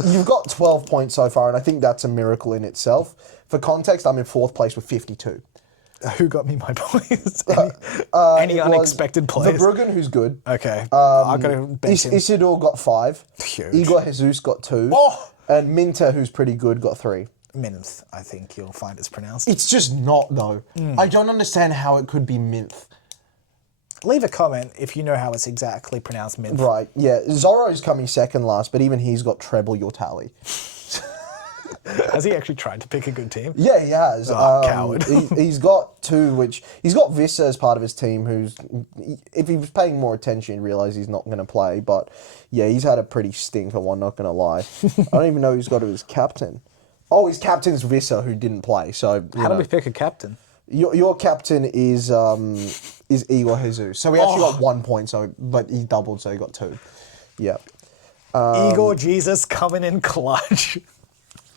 you've got 12 points so far, and I think that's a miracle in itself. For context, I'm in 4th place with 52. Who got me my points? Any unexpected plays? Verbruggen, who's good. Okay. I've got to bench him. Isidore got 5. Huge. Igor Jesus got 2. Oh! And Minteh, who's pretty good, got 3. Minth, I think you'll find it's pronounced. It's just not, though. I don't understand how it could be Minth. Leave a comment if you know how it's exactly pronounced, Minth. Right, yeah. Zorro's coming second last, but even he's got treble your tally. Has he actually tried to pick a good team? Yeah, he has. Coward. He's got 2, he's got Vissa as part of his team, who's, if he was paying more attention, he'd realise he's not going to play. But yeah, he's had a pretty stinker one, not going to lie. I don't even know who's got him as captain. Oh, his captain's Vissa, who didn't play. So how do we pick a captain? Your captain is Igor Jesus. So we actually got 1 point, but he doubled, so he got 2. Yeah. Igor Jesus coming in clutch.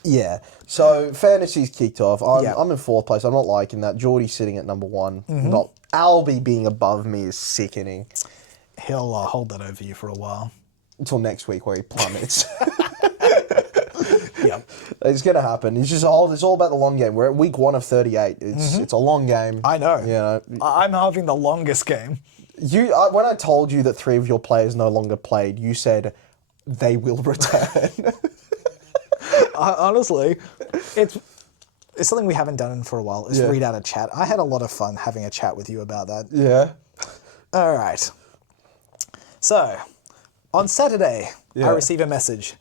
Yeah. So fantasy's kicked off. I'm in 4th place. I'm not liking that. Geordie's sitting at number 1. Not Albie being above me is sickening. He'll hold that over you for a while. Until next week, where he plummets. Yep. It's going to happen. It's all about the long game. We're at week 1 of 38. It's a long game. I know. You know. I'm having the longest game. When I told you that 3 of your players no longer played, you said they will return. Honestly, it's It's something we haven't done for a while, is read out a chat. I had a lot of fun having a chat with you about that. Yeah. All right. So, on Saturday, I receive a message,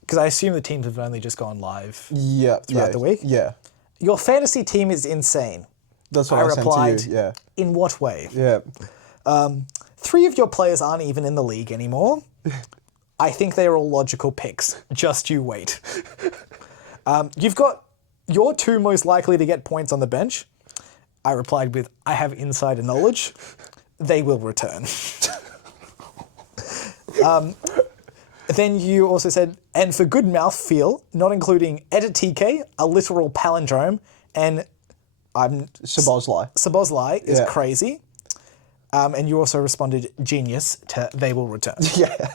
because I assume the teams have only just gone live throughout the week. Yeah. Your fantasy team is insane. That's what I replied, sent to you, in what way? Yeah. 3 of your players aren't even in the league anymore. I think they are all logical picks. Just you wait. You've got your 2 most likely to get points on the bench. I replied with, I have insider knowledge. They will return. Then you also said, and for good mouthfeel, not including edit-TK, a literal palindrome, and Sabozlai is crazy. And you also responded, genius, to they will return. Yeah.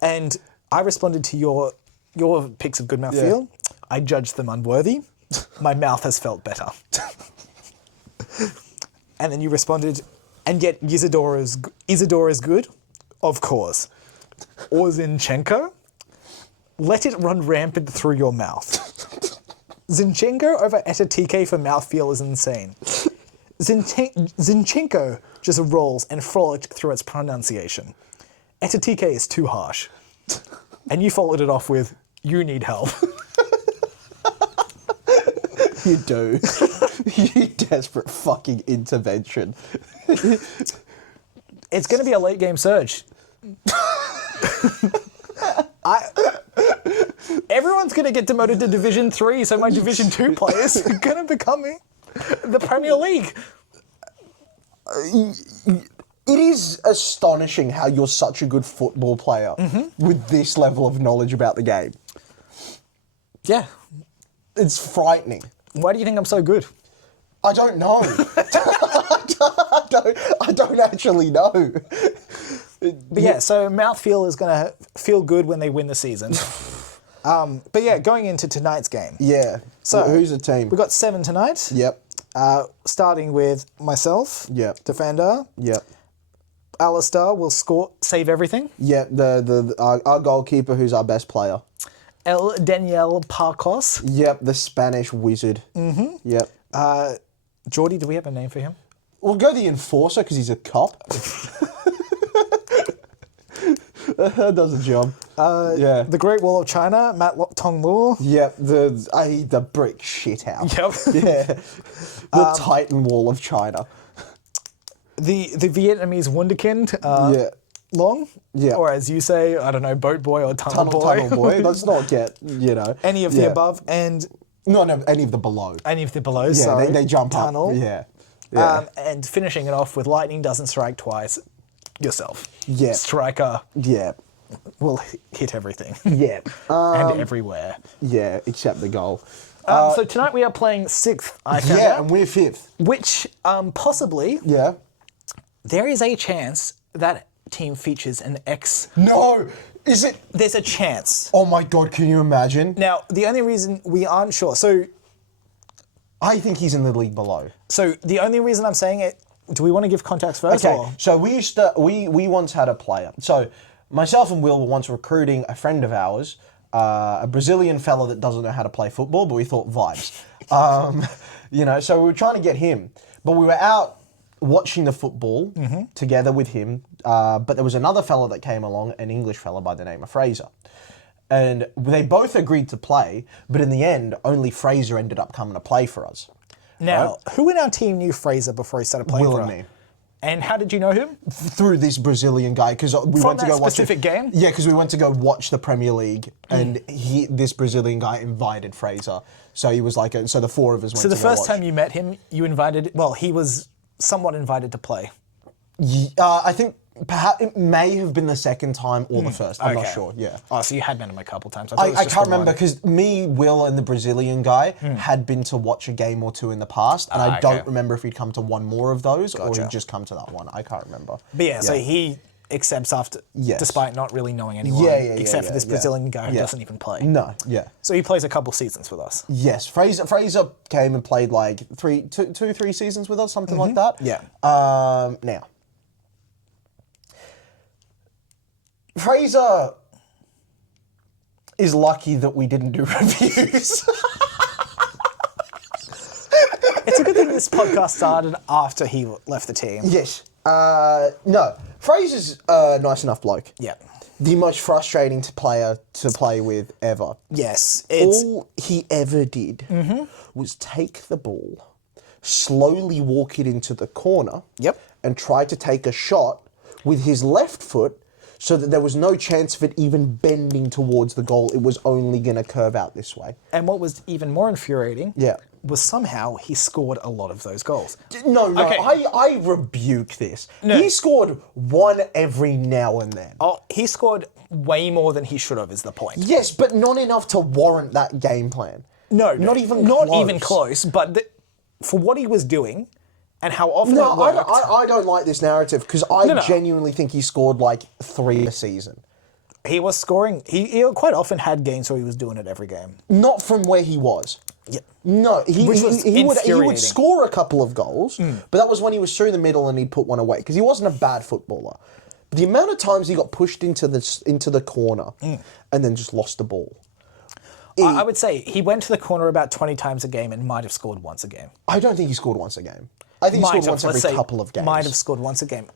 And I responded to your picks of good mouthfeel. I judged them unworthy. My mouth has felt better. And then you responded, and yet Isidore is good? Of course. Or Zinchenko? Let it run rampant through your mouth. Zinchenko over Etitike for mouthfeel is insane. Zinchenko just rolls and frolicked through its pronunciation. Etitike is too harsh. And you followed it off with, you need help. You do. You desperate fucking intervention. It's going to be a late game surge. Everyone's going to get demoted to Division 3, so my Division 2 players are going to become the Premier League. It is astonishing how you're such a good football player with this level of knowledge about the game. Yeah. It's frightening. Why do you think I'm so good? I don't know. I don't actually know. But yeah, so mouthfeel is going to feel good when they win the season. But yeah, going into tonight's game. Yeah. So who's the team? We've got 7 tonight. Yep. Starting with myself. Yep. Defender. Yep. Alistair will save everything. Yep. Our goalkeeper, who's our best player. El Daniel Parcos. Yep. The Spanish wizard. Mm-hmm. Yep. Geordie, do we have a name for him? We'll go the Enforcer because he's a cop. That does a job. Yeah. The Great Wall of China, Matt Tong Luo. Yep, the brick shithouse. Yep. Yeah. The Titan Wall of China. The Vietnamese Wunderkind. Long. Yeah. Or as you say, I don't know, Boat Boy or Tunnel Boy. Tunnel Boy. Let's not get, any of the above and... No, any of the below. Any of the below, sorry. They jump Tunnel. up. Yeah. Yeah. And finishing it off with lightning doesn't strike twice. Yourself. Yeah. Striker. Yeah. Will hit everything. Yeah. And everywhere. Yeah, except the goal. So tonight we are playing 6th, I found out. And we're 5th. Which, possibly, there is a chance that team features an X. No! Is it? There's a chance. Oh my God, can you imagine? Now, the only reason we aren't sure, I think he's in the league below. So the only reason I'm saying it, do we want to give context first? Okay, or? so we once had a player. So myself and Will were once recruiting a friend of ours, a Brazilian fella that doesn't know how to play football, but we thought vibes. So we were trying to get him, but we were out watching the football together with him, but there was another fella that came along, an English fella by the name of Fraser. And they both agreed to play, but in the end, only Fraser ended up coming to play for us. Now, who in our team knew Fraser before he started playing Will for and us? me. And how did you know him? Through this Brazilian guy, because we From went to that go watch specific game? Yeah, because we went to go watch the Premier League, and this Brazilian guy invited Fraser. So he was like, so the 4 of us went to go watch. So the first time you met him, he was somewhat invited to play. I think perhaps it may have been the second time or the first. I'm not sure. Yeah. Oh, so you had met him a couple times. I can't remember because me, Will, and the Brazilian guy had been to watch a game or 2 in the past, and I don't remember if he'd come to one more of those or he'd just come to that one. I can't remember. But so he accepts after, despite not really knowing anyone, except for this Brazilian guy who doesn't even play. No, yeah. So he plays a couple seasons with us. Yes, Fraser came and played like 3 seasons with us, something like that. Yeah. Now, Fraser is lucky that we didn't do reviews. this podcast started after he left the team. Yes. No. Fraser's a nice enough bloke. Yeah. The most frustrating player to play with ever. Yes. All he ever did was take the ball, slowly walk it into the corner, and try to take a shot with his left foot so that there was no chance of it even bending towards the goal. It was only going to curve out this way. And what was even more infuriating was somehow he scored a lot of those goals. No, okay. I rebuke this. No. He scored one every now and then. Oh, he scored way more than he should have, is the point. Yes, but not enough to warrant that game plan. No, not even close. But for what he was doing and how often it worked... I don't like this narrative because I genuinely think he scored like 3 a season. He was scoring... He quite often had games where he was doing it every game. Not from where he was. Yeah. No, he would score a couple of goals, but that was when he was through the middle and he'd put one away because he wasn't a bad footballer. But the amount of times he got pushed into the corner and then just lost the ball. I would say he went to the corner about 20 times a game and might have scored once a game. I don't think he scored once a game. I think he scored once every couple of games. Might have scored once a game.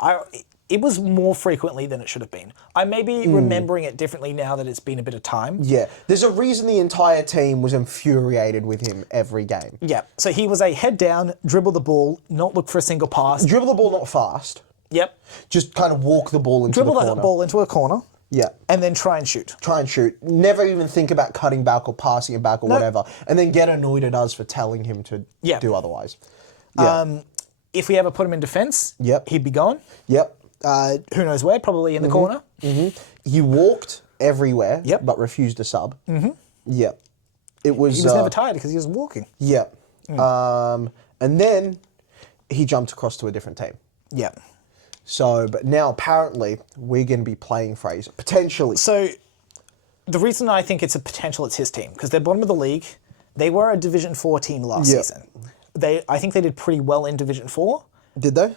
It was more frequently than it should have been. I may be remembering it differently now that it's been a bit of time. Yeah. There's a reason the entire team was infuriated with him every game. Yeah. So he was a head down, dribble the ball, not look for a single pass. Dribble the ball not fast. Yep. Just kind of walk the ball into the corner. Dribble that ball into a corner. Yeah. And then try and shoot. Never even think about cutting back or passing it back or whatever. And then get annoyed at us for telling him to do otherwise. Yeah. If we ever put him in defence, he'd be gone. Yep. Who knows where? Probably in the corner. He walked everywhere, but refused to sub. Yep. He was never tired because he was walking. Yep. And then he jumped across to a different team. Yep. So, but now apparently we're going to be playing Fraser, potentially. So, the reason I think it's a potential, it's his team, because they're bottom of the league. They were a Division 4 team last season. I think they did pretty well in Division 4. Did they?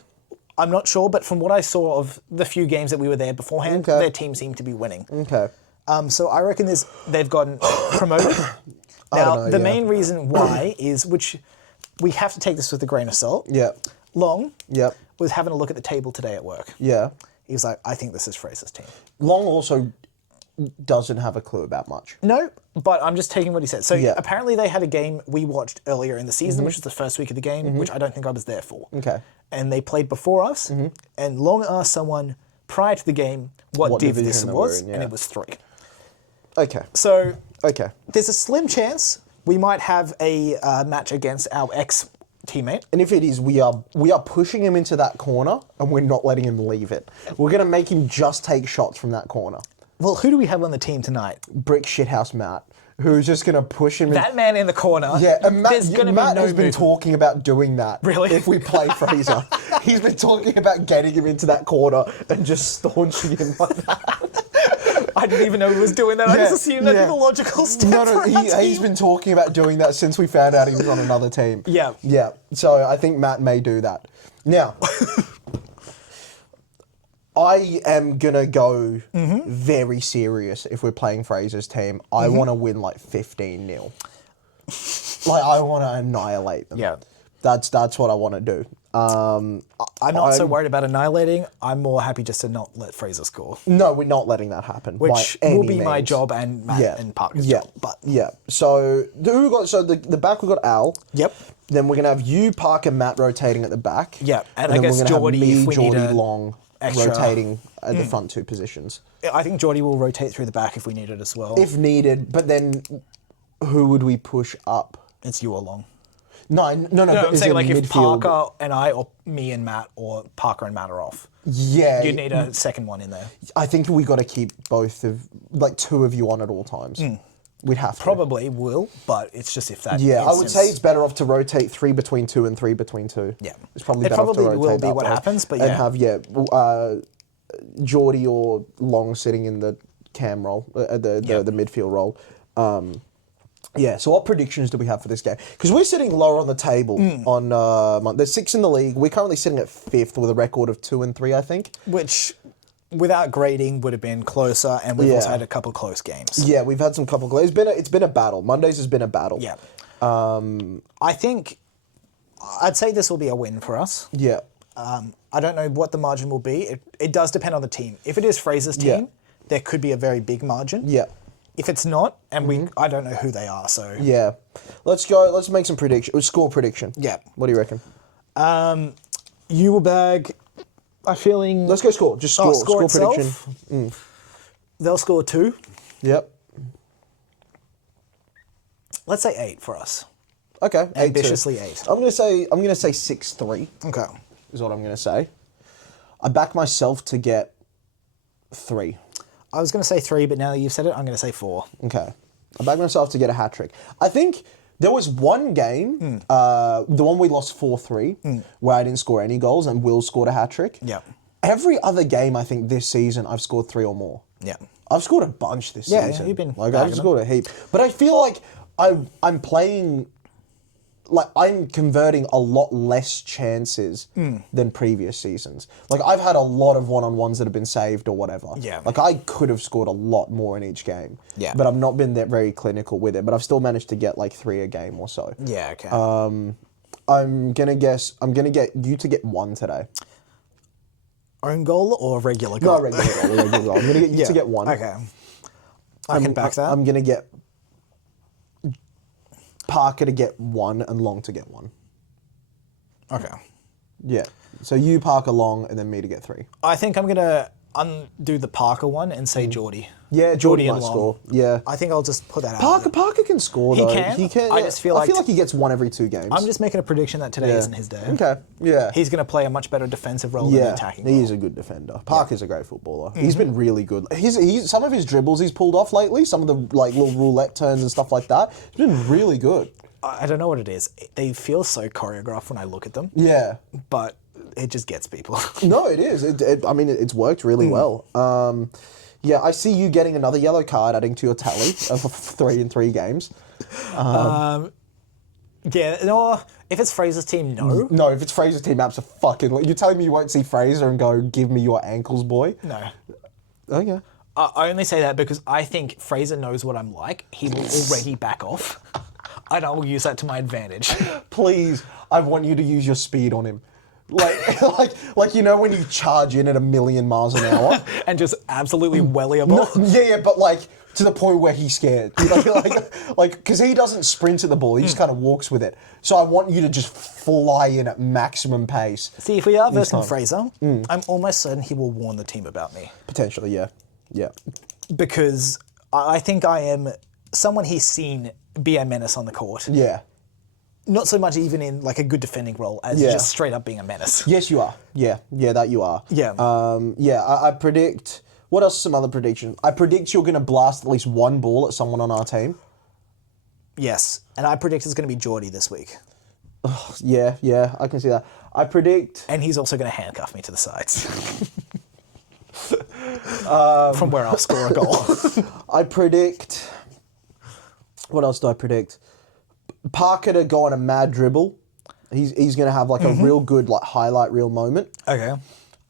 I'm not sure, but from what I saw of the few games that we were there beforehand, their team seemed to be winning. Okay. So I reckon they've gotten promoted. Now, the main reason why is, which we have to take this with a grain of salt. Yeah. Long was having a look at the table today at work. Yeah. He was like, I think this is Fraser's team. Long also doesn't have a clue about much. No, but I'm just taking what he said. So apparently they had a game we watched earlier in the season, which was the first week of the game, which I don't think I was there for. Okay. And they played before us, and Long asked someone prior to the game what div this was, and it was 3. Okay. So there's a slim chance we might have a match against our ex-teammate. And if it is, we are pushing him into that corner, and we're not letting him leave it. We're going to make him just take shots from that corner. Well, who do we have on the team tonight? Brick Shithouse Matt, who's just going to push him That man in the corner. Yeah, and Matt has been movement. talking about doing that. Really? If we play Fraser. He's been talking about getting him into that corner and just staunching him like that. I didn't even know he was doing that. I just assumed that'd be the logical step for our team. He's been talking about doing that since we found out he was on another team. Yeah. Yeah, so I think Matt may do that. Now... I am going to go very serious if we're playing Fraser's team. I want to win like 15-0. Like, I want to annihilate them. Yeah. That's what I want to do. I'm not so worried about annihilating. I'm more happy just to not let Fraser score. No, we're not letting that happen. Which will be my job and Matt and Parker's job. But. Yeah. So, the back, we've got Al. Yep. Then we're going to have you, Parker, Matt rotating at the back. Yeah. And I guess Geordie, if we need a... Long. Extra. Rotating at the front 2 positions. I think Geordie will rotate through the back if we need it as well. If needed, but then who would we push up? It's you or Long. No, I'm saying like if Parker and I, or me and Matt, or Parker and Matt are off. Yeah. You'd need a second one in there. I think we got to keep 2 of you on at all times. We'd have to. Probably will, but it's just if that. Yeah, I would say it's better off to rotate 3 between 2 and 3 between 2. Yeah, it's probably better off to rotate will be what happens, but and have Geordie or Long sitting in the cam role, the midfield role. So what predictions do we have for this game? Because we're sitting lower on the table on there's 6 in the league. We're currently sitting at 5th with a record of 2 and 3, I think. Which, without grading, would have been closer, and we've also had a couple close games. Yeah, we've had some couple. It's been a battle. Mondays has been a battle. Yeah. I think I'd say this will be a win for us. Yeah. I don't know what the margin will be. It does depend on the team. If it is Fraser's team, there could be a very big margin. Yeah. If it's not, and I don't know who they are, so... Yeah. Let's go. Let's make some prediction. Score prediction. Yeah. What do you reckon? You will bag... I'm feeling... Let's go score. Just score. Score itself, prediction. They'll score 2. Yep. Let's say 8 for us. Okay. Ambitiously 8. I'm gonna say 6-3. Okay. Is what I'm gonna say. I back myself to get 3. I was going to say 3, but now that you've said it, I'm going to say 4. Okay. I back myself to get a hat trick. I think there was one game, the one we lost 4-3, where I didn't score any goals and Will scored a hat trick. Yeah. Every other game, I think, this season, I've scored 3 or more. Yeah. I've scored a bunch this season. Yeah, you've been I've scored a heap. But I feel like I'm playing... Like, I'm converting a lot less chances than previous seasons. Like, I've had a lot of one-on-ones that have been saved or whatever. Yeah. Like, I could have scored a lot more in each game. Yeah. But I've not been that very clinical with it. But I've still managed to get, like, 3 a game or so. Yeah, okay. I'm going to get you to get 1 today. Own goal or regular goal? No, regular goal. I'm going to get you to get 1. Okay. I can back that. I'm going to get Parker to get 1 and Long to get 1. Okay. Yeah. So you, Parker, Long, and then me to get 3. I think I'm going to undo the Parker one and say Geordie. Yeah, Geordie might score. Yeah. I think I'll just put that out. Parker can score, though. He can. I just feel like he gets 1 every 2 games. I'm just making a prediction that today isn't his day. Okay. Yeah. He's going to play a much better defensive role than attacking role. He is a good defender. Parker's a great footballer. He's been really good. He's some of his dribbles he's pulled off lately, some of the like little roulette turns and stuff like that. He's been really good. I don't know what it is. They feel so choreographed when I look at them. Yeah. But it just gets people. No, it is. I mean, it's worked really well. Yeah, I see you getting another yellow card adding to your tally of 3 in 3 games. Yeah, no, if it's Fraser's team, no. No, if it's Fraser's team, absolutely. You're telling me you won't see Fraser and go, give me your ankles, boy? No. Okay. I only say that because I think Fraser knows what I'm like. He will already back off. And I will use that to my advantage. Please, I want you to use your speed on him. Like you know when you charge in at 1,000,000 miles an hour? And just absolutely welly a ball? No, yeah, but like to the point where he's scared. Because he doesn't sprint at the ball, he just kind of walks with it. So I want you to just fly in at maximum pace. See, if we are versing Fraser, I'm almost certain he will warn the team about me. Potentially, yeah. Yeah. Because I think I am someone he's seen be a menace on the court. Yeah. Not so much even in like a good defending role as just straight up being a menace. Yes, you are. Yeah, that you are. Yeah. I predict... What else are some other predictions? I predict you're going to blast at least 1 ball at someone on our team. Yes. And I predict it's going to be Geordie this week. Yeah, I can see that. I predict... And he's also going to handcuff me to the sides. From where I'll score a goal. I predict... What else do I predict? Parker to go on a mad dribble. He's going to have like a real good like highlight reel moment. Okay.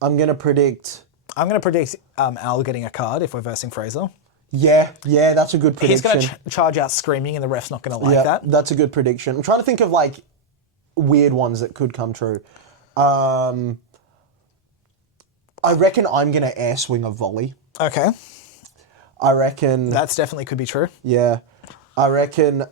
I'm going to predict Al getting a card if we're versing Fraser. Yeah, that's a good prediction. He's going to charge out screaming and the ref's not going to like that. That's a good prediction. I'm trying to think of like weird ones that could come true. I reckon I'm going to air swing a volley. Okay. I reckon... That's definitely could be true. Yeah. I reckon... with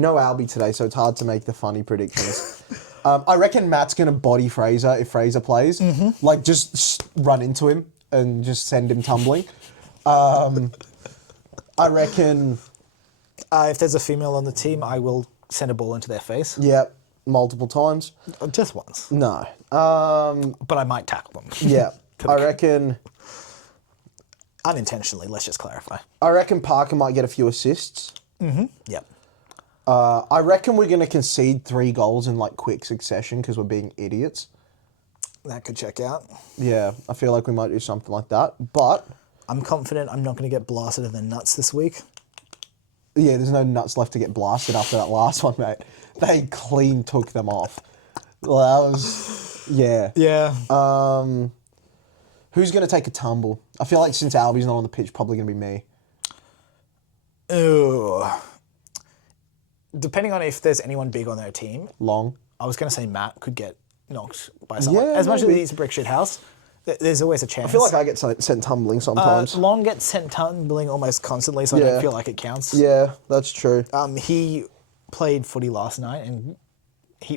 no Albie today, so it's hard to make the funny predictions. I reckon Matt's going to body Fraser if Fraser plays. Like, just run into him and just send him tumbling. I reckon... if there's a female on the team, I will send a ball into their face. Yeah, multiple times. Just once. No. But I might tackle them. Yeah. I reckon... Unintentionally, let's just clarify. I reckon Parker might get a few assists. Yep. I reckon we're going to concede 3 goals in like quick succession because we're being idiots. That could check out. Yeah, I feel like we might do something like that, but... I'm confident I'm not going to get blasted in the nuts this week. Yeah, there's no nuts left to get blasted after that last one, mate. They clean took them off. Well, that was... Yeah. Yeah. Who's going to take a tumble? I feel like since Albie's not on the pitch, probably going to be me. Ooh. Depending on if there's anyone big on their team. Long. I was going to say Matt could get knocked by someone. As much as he's a brick shit house, there's always a chance. I feel like I get sent tumbling sometimes. Long gets sent tumbling almost constantly, so I don't feel like it counts. Yeah, that's true. He played footy last night, and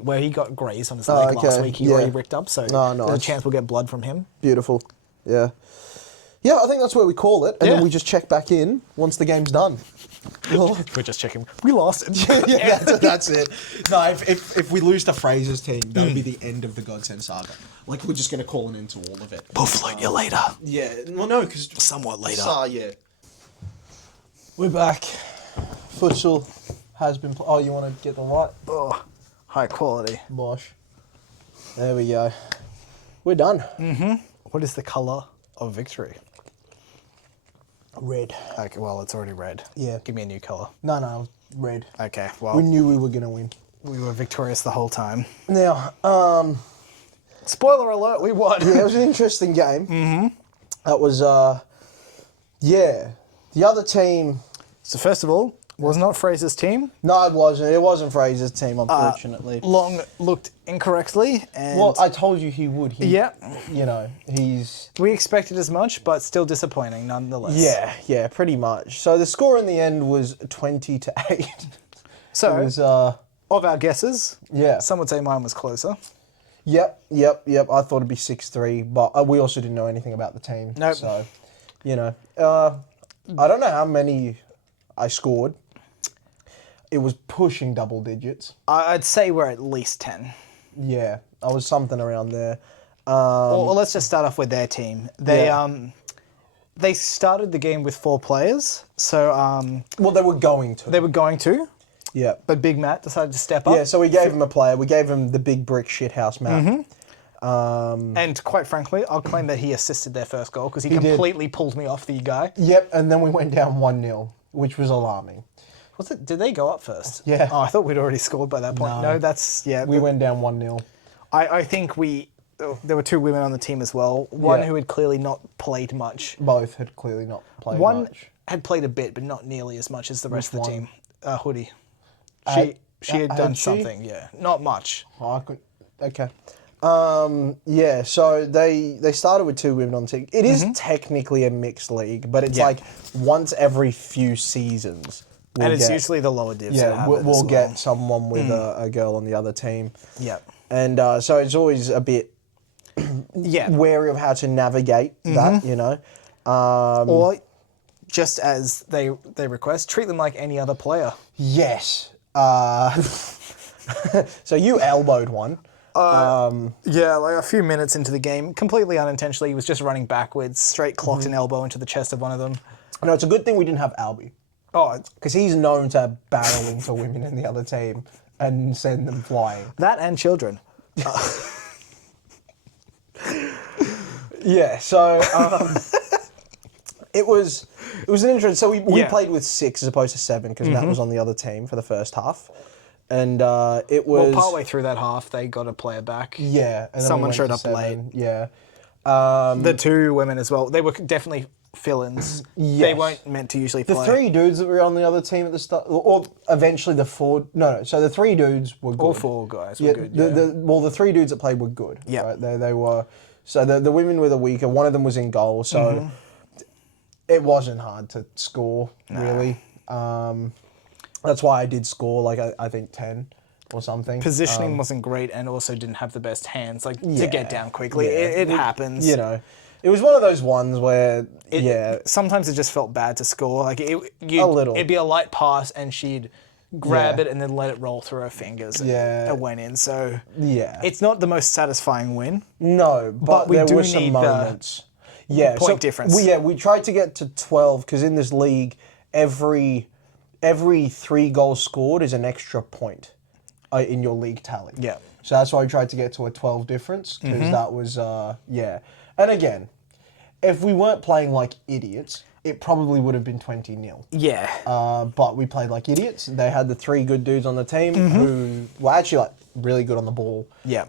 where he got grazed on his leg last week, he already ripped up, so there's a chance we'll get blood from him. Beautiful. Yeah. Yeah, I think that's where we call it, and then we just check back in once the game's done. We're just checking. We lost it. Yeah, that's it. No, if we lose the Frasers team, that'll be the end of the Godsend saga. Like, we're just going to call an end to all of it. We'll float you later. Yeah, well, no, because... Somewhat later. Yeah. We're back. Futsal has been... Oh, you want to get the light? Oh, high quality. Bosh. There we go. We're done. What is the colour of victory? Red. Okay, well, it's already red. Yeah. Give me a new colour. No, red. Okay, well... We knew we were going to win. We were victorious the whole time. Now, spoiler alert, we won. Yeah, it was an interesting game. That was, the other team... So first of all, was not Fraser's team. No, it wasn't. It wasn't Fraser's team, unfortunately. Long looked incorrectly, and... Well, I told you he would. You know, he's... We expected as much, but still disappointing nonetheless. Yeah, pretty much. So the score in the end was 20-8. So, it was, of our guesses, some would say mine was closer. Yep. I thought it'd be 6-3, but we also didn't know anything about the team. Nope. So, you know, I don't know how many I scored. It was pushing double digits. I'd say we're at least 10. Yeah, I was something around there. Well, let's just start off with their team. They started the game with 4 players, so... well, they were going to. They were going to. Yeah. But Big Matt decided to step up. Yeah, so we gave him a player. We gave him the big brick shithouse Matt. And quite frankly, I'll claim that he assisted their first goal because he completely pulled me off the guy. Yep, and then we went down 1-0, which was alarming. Was it? Did they go up first? Yeah. Oh, I thought we'd already scored by that point. No, that's... Yeah. We went down 1-0. I think there were 2 women on the team as well. One who had clearly not played much. Both had clearly not played much. One had played a bit, but not nearly as much as the rest of the team. Hoodie. She had done something, Not much. Oh, okay. So they started with 2 women on the team. It is technically a mixed league, but it's like once every few seasons. And it's usually the lower divs. Yeah, we'll get someone with a girl on the other team. Yeah. And so it's always a bit wary of how to navigate that, you know. Or just as they request, treat them like any other player. Yes. So you elbowed one. Like a few minutes into the game, completely unintentionally, he was just running backwards, straight clocked an elbow into the chest of one of them. No, it's a good thing we didn't have Albie. Oh, because he's known to barrel into women in the other team and send them flying. That and children. So it was an interesting. So we played with 6 as opposed to 7 because Matt was on the other team for the first half, and it was. Well, partway through that half, they got a player back. Yeah, and then someone showed up late. Yeah, the 2 women as well. They were definitely fill-ins. Yes. They weren't meant to usually play. The 3 dudes that were on the other team at the start, or eventually the 4. No. So the 3 dudes were good. All 4 guys were good. The 3 dudes that played were good. Yeah, right? They were. So the women were the weaker. One of them was in goal. So it wasn't hard to score really. That's why I did score like I think 10 or something. Positioning wasn't great, and also didn't have the best hands to get down quickly. It happens. You know. It was one of those ones where, sometimes it just felt bad to score. Like a little. It'd be a light pass, and she'd grab it and then let it roll through her fingers. And it went in. So it's not the most satisfying win. No, but we do need some moments. Point difference. We tried to get to 12 because in this league, every 3 goals scored is an extra point in your league tally. Yeah. So that's why we tried to get to a 12 difference because that was And again, if we weren't playing like idiots, it probably would have been 20-0. Yeah. But we played like idiots. They had the 3 good dudes on the team who were actually like really good on the ball. Yeah.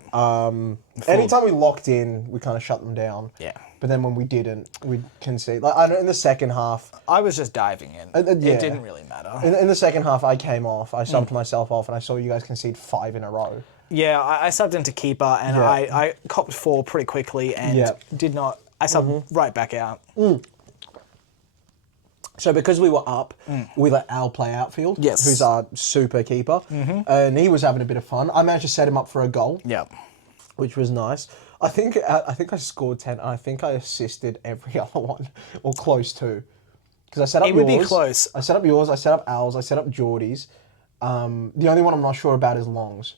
Anytime we locked in, we kind of shut them down. Yeah. But then when we didn't, we'd concede. Like I know in the second half, I was just diving in. It didn't really matter. In the second half, I came off. I subbed myself off, and I saw you guys concede 5 in a row. Yeah, I subbed into keeper, and I copped 4 pretty quickly, and did not. I subbed right back out. So because we were up, we let Al play outfield, who's our super keeper, and he was having a bit of fun. I managed to set him up for a goal, which was nice. I think I scored 10, and I think I assisted every other one, or close to. Because I set up yours. It would be close. I set up yours, I set up Al's, I set up Geordie's. The only one I'm not sure about is Long's.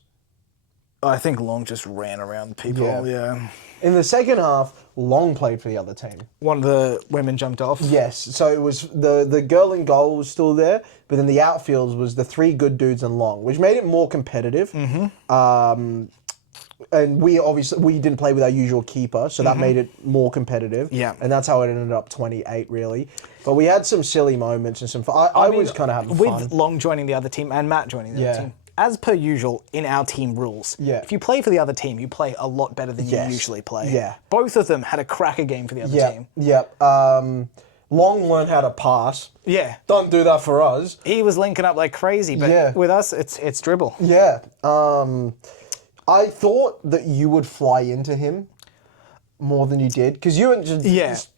I think Long just ran around people, yeah. In the second half, Long played for the other team. One of the women jumped off? Yes, so it was the girl in goal was still there, but then the outfield was the 3 good dudes and Long, which made it more competitive. And we didn't play with our usual keeper, so that made it more competitive. Yeah. And that's how it ended up 28, really. But we had some silly moments and some fun. I was kind of having fun. With Long joining the other team and Matt joining the other team, as per usual in our team rules, if you play for the other team, you play a lot better than you usually play. Yeah. Both of them had a cracker game for the other team. Yep. Long learned how to pass. Yeah. Don't do that for us. He was linking up like crazy, but with us, it's dribble. Yeah. I thought that you would fly into him more than you did, because you and just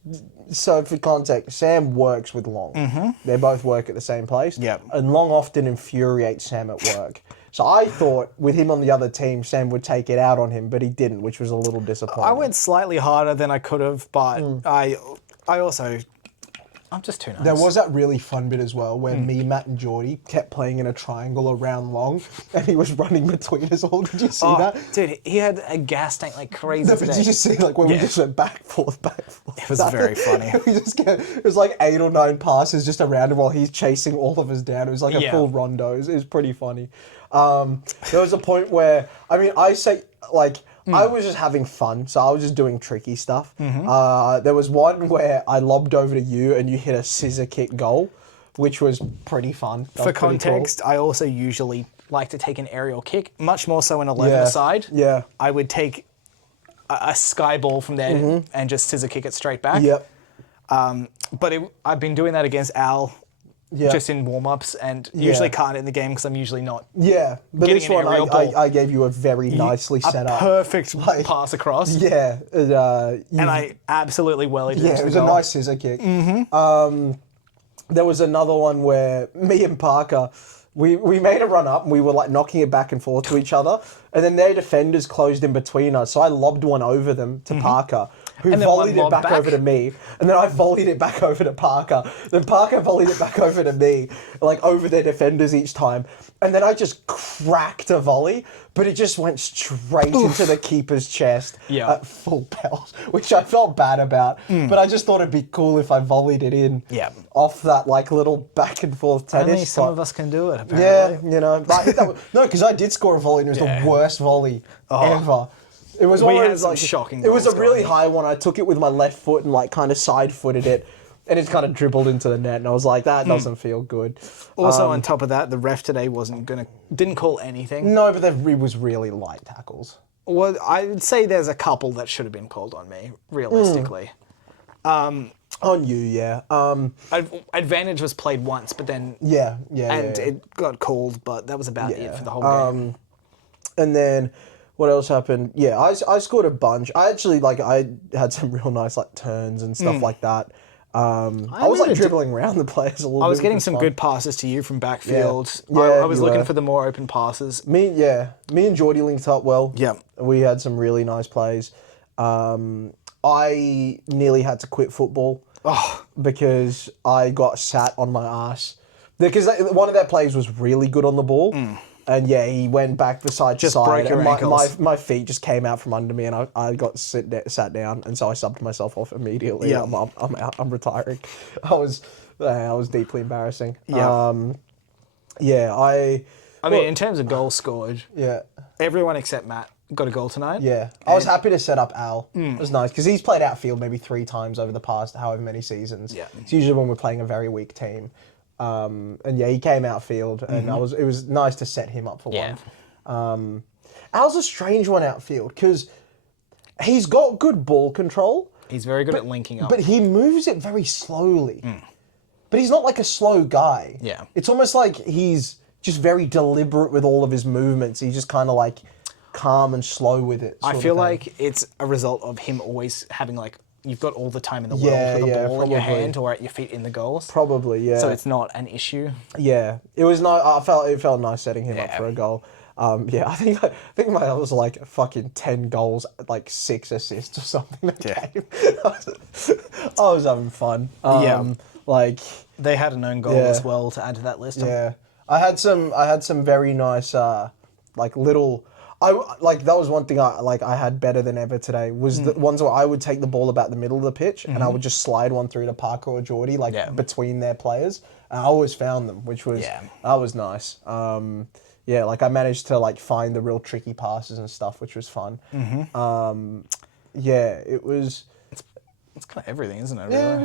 so for context, Sam works with Long. They both work at the same place. And Long often infuriates Sam at work. So I thought with him on the other team, Sam would take it out on him, but he didn't, which was a little disappointing. I went slightly harder than I could have, but I also... I'm just too nice. There was that really fun bit as well where me, Matt, and Geordie kept playing in a triangle around Long, and he was running between us all. Did you see that? Dude, he had a gas tank like crazy today. Did you see like when we just went back, forth? It was very funny. It was like 8 or 9 passes just around him while he's chasing all of us down. It was like a full rondo. It was pretty funny. There was a point where, I was just having fun, so I was just doing tricky stuff. There was one where I lobbed over to you and you hit a scissor kick goal, which was pretty fun. For context, cool. I also usually like to take an aerial kick, much more so in 11-a-side. Yeah. I would take a sky ball from there and just scissor kick it straight back. Yep. But I've been doing that against Al. Just in warm-ups, and usually can't in the game because I'm usually not. Yeah, but this one I gave you a very nicely set up, perfect pass across. Yeah, and I absolutely wellied it. Yeah, it was a nice scissor kick. There was another one where me and Parker, we made a run up and we were like knocking it back and forth to each other, and then their defenders closed in between us, so I lobbed one over them to Parker, who volleyed it back over to me, and then I volleyed it back over to Parker. Then Parker volleyed it back over to me, like over their defenders each time. And then I just cracked a volley, but it just went straight into the keeper's chest at full pelt, which I felt bad about. But I just thought it'd be cool if I volleyed it in off that like little back and forth tennis. Only some of us can do it, apparently. Yeah, you know. But no, because I did score a volley and it was the worst volley ever. It was always like shocking. It was a really high one. I took it with my left foot and like kind of side footed it, and it kind of dribbled into the net. And I was like, that doesn't feel good. Also, on top of that, the ref today didn't call anything. No, but it was really light tackles. Well, I would say there's a couple that should have been called on me, realistically. On you, yeah. Advantage was played once, but then it got called, but that was about it for the whole game. And then. What else happened? Yeah, I scored a bunch. I actually, I had some real nice, turns and stuff like that. I was, dribbling around the players a little bit. I was getting some good passes to you from backfield. I was looking for the more open passes. Me and Geordie linked up well. Yeah. We had some really nice plays. I nearly had to quit football because I got sat on my ass. Because one of their plays was really good on the ball. And he went back to side to side, and my feet just came out from under me, and I got sat down, and so I subbed myself off immediately. Yeah. I'm out. I'm retiring. I was deeply embarrassing. Yeah. I mean, in terms of goals scored, everyone except Matt got a goal tonight. Yeah, I was happy to set up Al. It was nice because he's played outfield maybe 3 times over the past however many seasons. Yeah, it's usually when we're playing a very weak team. And he came outfield, and it was nice to set him up for one. Al's a strange one outfield because he's got good ball control. He's very good at linking up, but he moves it very slowly. But he's not like a slow guy. Yeah, it's almost like he's just very deliberate with all of his movements. He's just kind of like calm and slow with it. I feel like it's a result of him always having like, you've got all the time in the world with the ball in your hand or at your feet in the goals. Probably, yeah. So it's not an issue. Yeah, it was nice. It felt nice setting him up for a goal. I think my was like fucking 10 goals, like 6 assists or something. Game. I was having fun. Like they had an own goal as well to add to that list. Yeah, I had some very nice like little. That was one thing I had better than ever today was the ones where I would take the ball about the middle of the pitch and I would just slide one through to Parker or Geordie between their players. And I always found them, which was that was nice. Like I managed to like find the real tricky passes and stuff, which was fun. It was. It's kind of everything, isn't it? Really? Yeah, it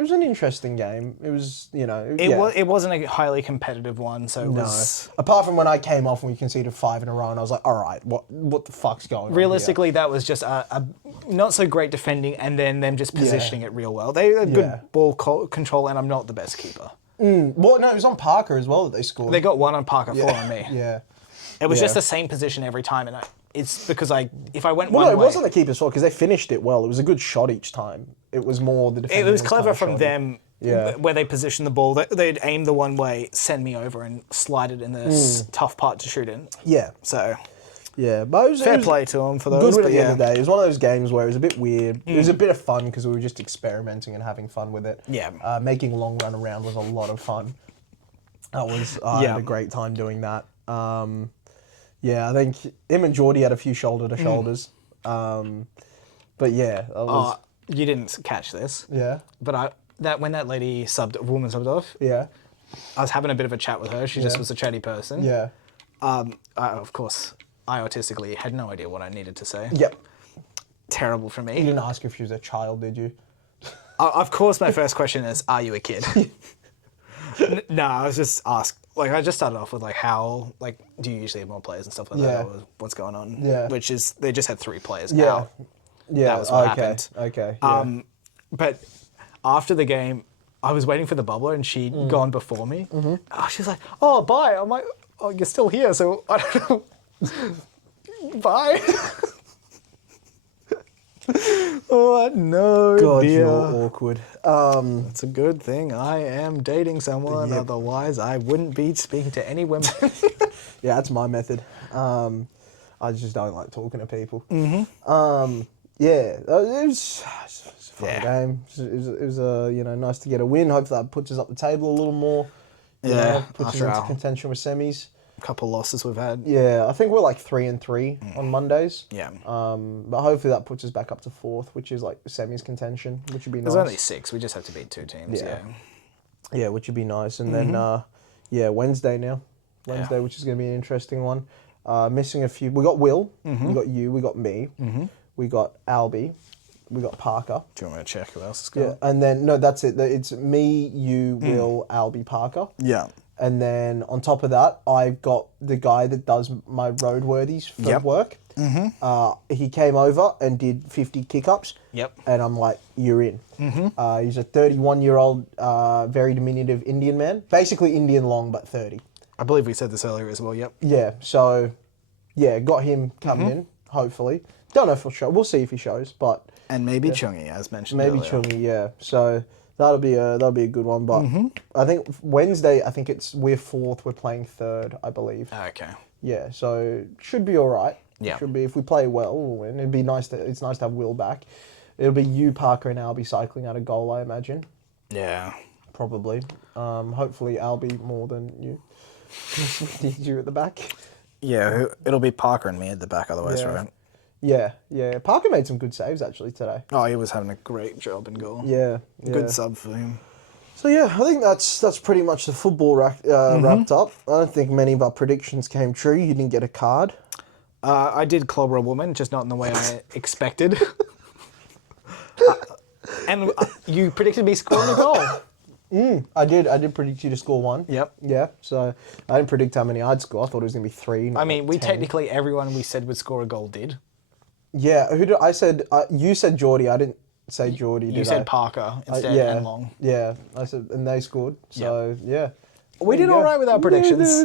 was an interesting game. It was, It wasn't a highly competitive one, so it was. Apart from when I came off and we conceded 5 in a row, and I was like, all right, what the fuck's going on? Realistically, that was just a not so great defending, and then them just positioning it real well. They had good ball control, and I'm not the best keeper. Well, no, it was on Parker as well that they scored. They got 1 on Parker, 4 on me. Yeah. It was just the same position every time, and it's because if I went one way... Well, no, it wasn't the keeper's fault because they finished it well. It was a good shot each time. It was more the defense. It was clever from them where they positioned the ball. They'd aim the one way, send me over, and slide it in the tough part to shoot in. Yeah. So... Yeah, but it was fair play to them for those. Good at the end of the day. It was one of those games where it was a bit weird. It was a bit of fun because we were just experimenting and having fun with it. Yeah. Making long run around was a lot of fun. I had a great time doing that. I think him and Geordie had a few shoulder to shoulders. But yeah, you didn't catch this. Yeah. But when that woman subbed off. Yeah. I was having a bit of a chat with her. She just was a chatty person. Yeah. Of course, I autistically had no idea what I needed to say. Yep. Terrible for me. You didn't ask if she was a child, did you? Of course, my first question is, are you a kid? No, I was just asked. Like, I just started off with like, how do you usually have more players and stuff like that? Or what's going on? Yeah. Which is they just had 3 players out. Yeah. That was what happened. Okay. Yeah. But after the game, I was waiting for the bubbler and she'd gone before me. She's like, "Oh, bye." I'm like, "Oh, you're still here, so I don't know." Bye. Oh no, God, dear. you're awkward. It's a good thing I am dating someone, otherwise I wouldn't be speaking to any women. Yeah, that's my method. I just don't like talking to people. It was a fun game. It was nice to get a win. Hopefully that puts us up the table a little more. Puts us into contention with semis. Couple losses we've had. Yeah, I think we're like 3-3 on Mondays. Yeah. But hopefully that puts us back up to 4th, which is like semis contention, which would be nice. There's only 6. We just have to beat 2 teams. Yeah, which would be nice. And then Wednesday now. Wednesday, which is going to be an interesting one. Missing a few. We got Will. We got you. We got me. We got Albie. We got Parker. Do you want me to check who else is going? Yeah, and then no, that's it. It's me, you, Will, Albie, Parker. Yeah. And then on top of that, I've got the guy that does my roadworthies for work. He came over and did 50 kick-ups. Yep. And I'm like, you're in. He's a 31-year-old, very diminutive Indian man. Basically Indian long, but 30. I believe we said this earlier as well, yep. Yeah, so, got him coming in, hopefully. Don't know if he'll show. We'll see if he shows, but... And maybe Chungi, as mentioned earlier. Maybe Chungi, yeah. So... That'll be a good one, but I think Wednesday. I think we're 4th. We're playing 3rd, I believe. Okay. Yeah, so should be all right. Yeah. Should be if we play well, we'll win. It'd be nice it's nice to have Will back. It'll be you, Parker, and Albie cycling out a goal, I imagine. Yeah. Probably. Hopefully Albie more than you. Need you at the back. Yeah, it'll be Parker and me at the back otherwise, right? Yeah. Parker made some good saves actually today. Oh, he was having a great job in goal. Yeah. Good sub for him. So yeah, I think that's pretty much the football wrapped up. I don't think many of our predictions came true. You didn't get a card. I did clobber a woman, just not in the way I expected. And you predicted me scoring a goal. I did predict you to score 1. Yep. Yeah, so I didn't predict how many I'd score. I thought it was going to be 3. I mean, technically everyone we said would score a goal did. Yeah, who did I said? You said Geordie. I didn't say Geordie. You said Parker instead and Long. Yeah, I said, and they scored. So yeah, We did all right with our predictions. We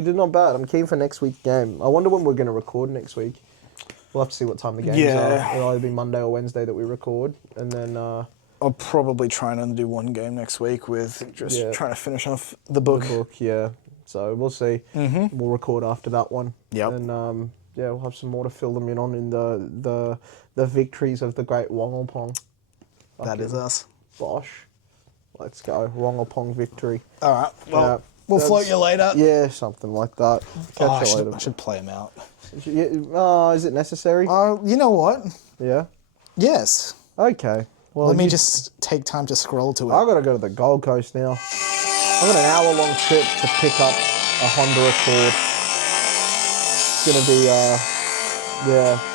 did not bad. I'm keen for next week's game. I wonder when we're going to record next week. We'll have to see what time the games are. It'll either be Monday or Wednesday that we record, and then... I'll probably try and do one game next week with just trying to finish off the book. So we'll see. Mm-hmm. We'll record after that one. Yep. And we'll have some more to fill them in on in the victories of the great Wongopong. That is us. Bosh. Let's go. Wongopong victory. All right. Well, we'll float you later. Yeah, something like that. Catch you later. I should play them out. Is it necessary? You know what? Yeah? Yes. Okay. Well, let me just take time to scroll to it. I've got to go to the Gold Coast now. I've got an hour-long trip to pick up a Honda Accord. It's going to be,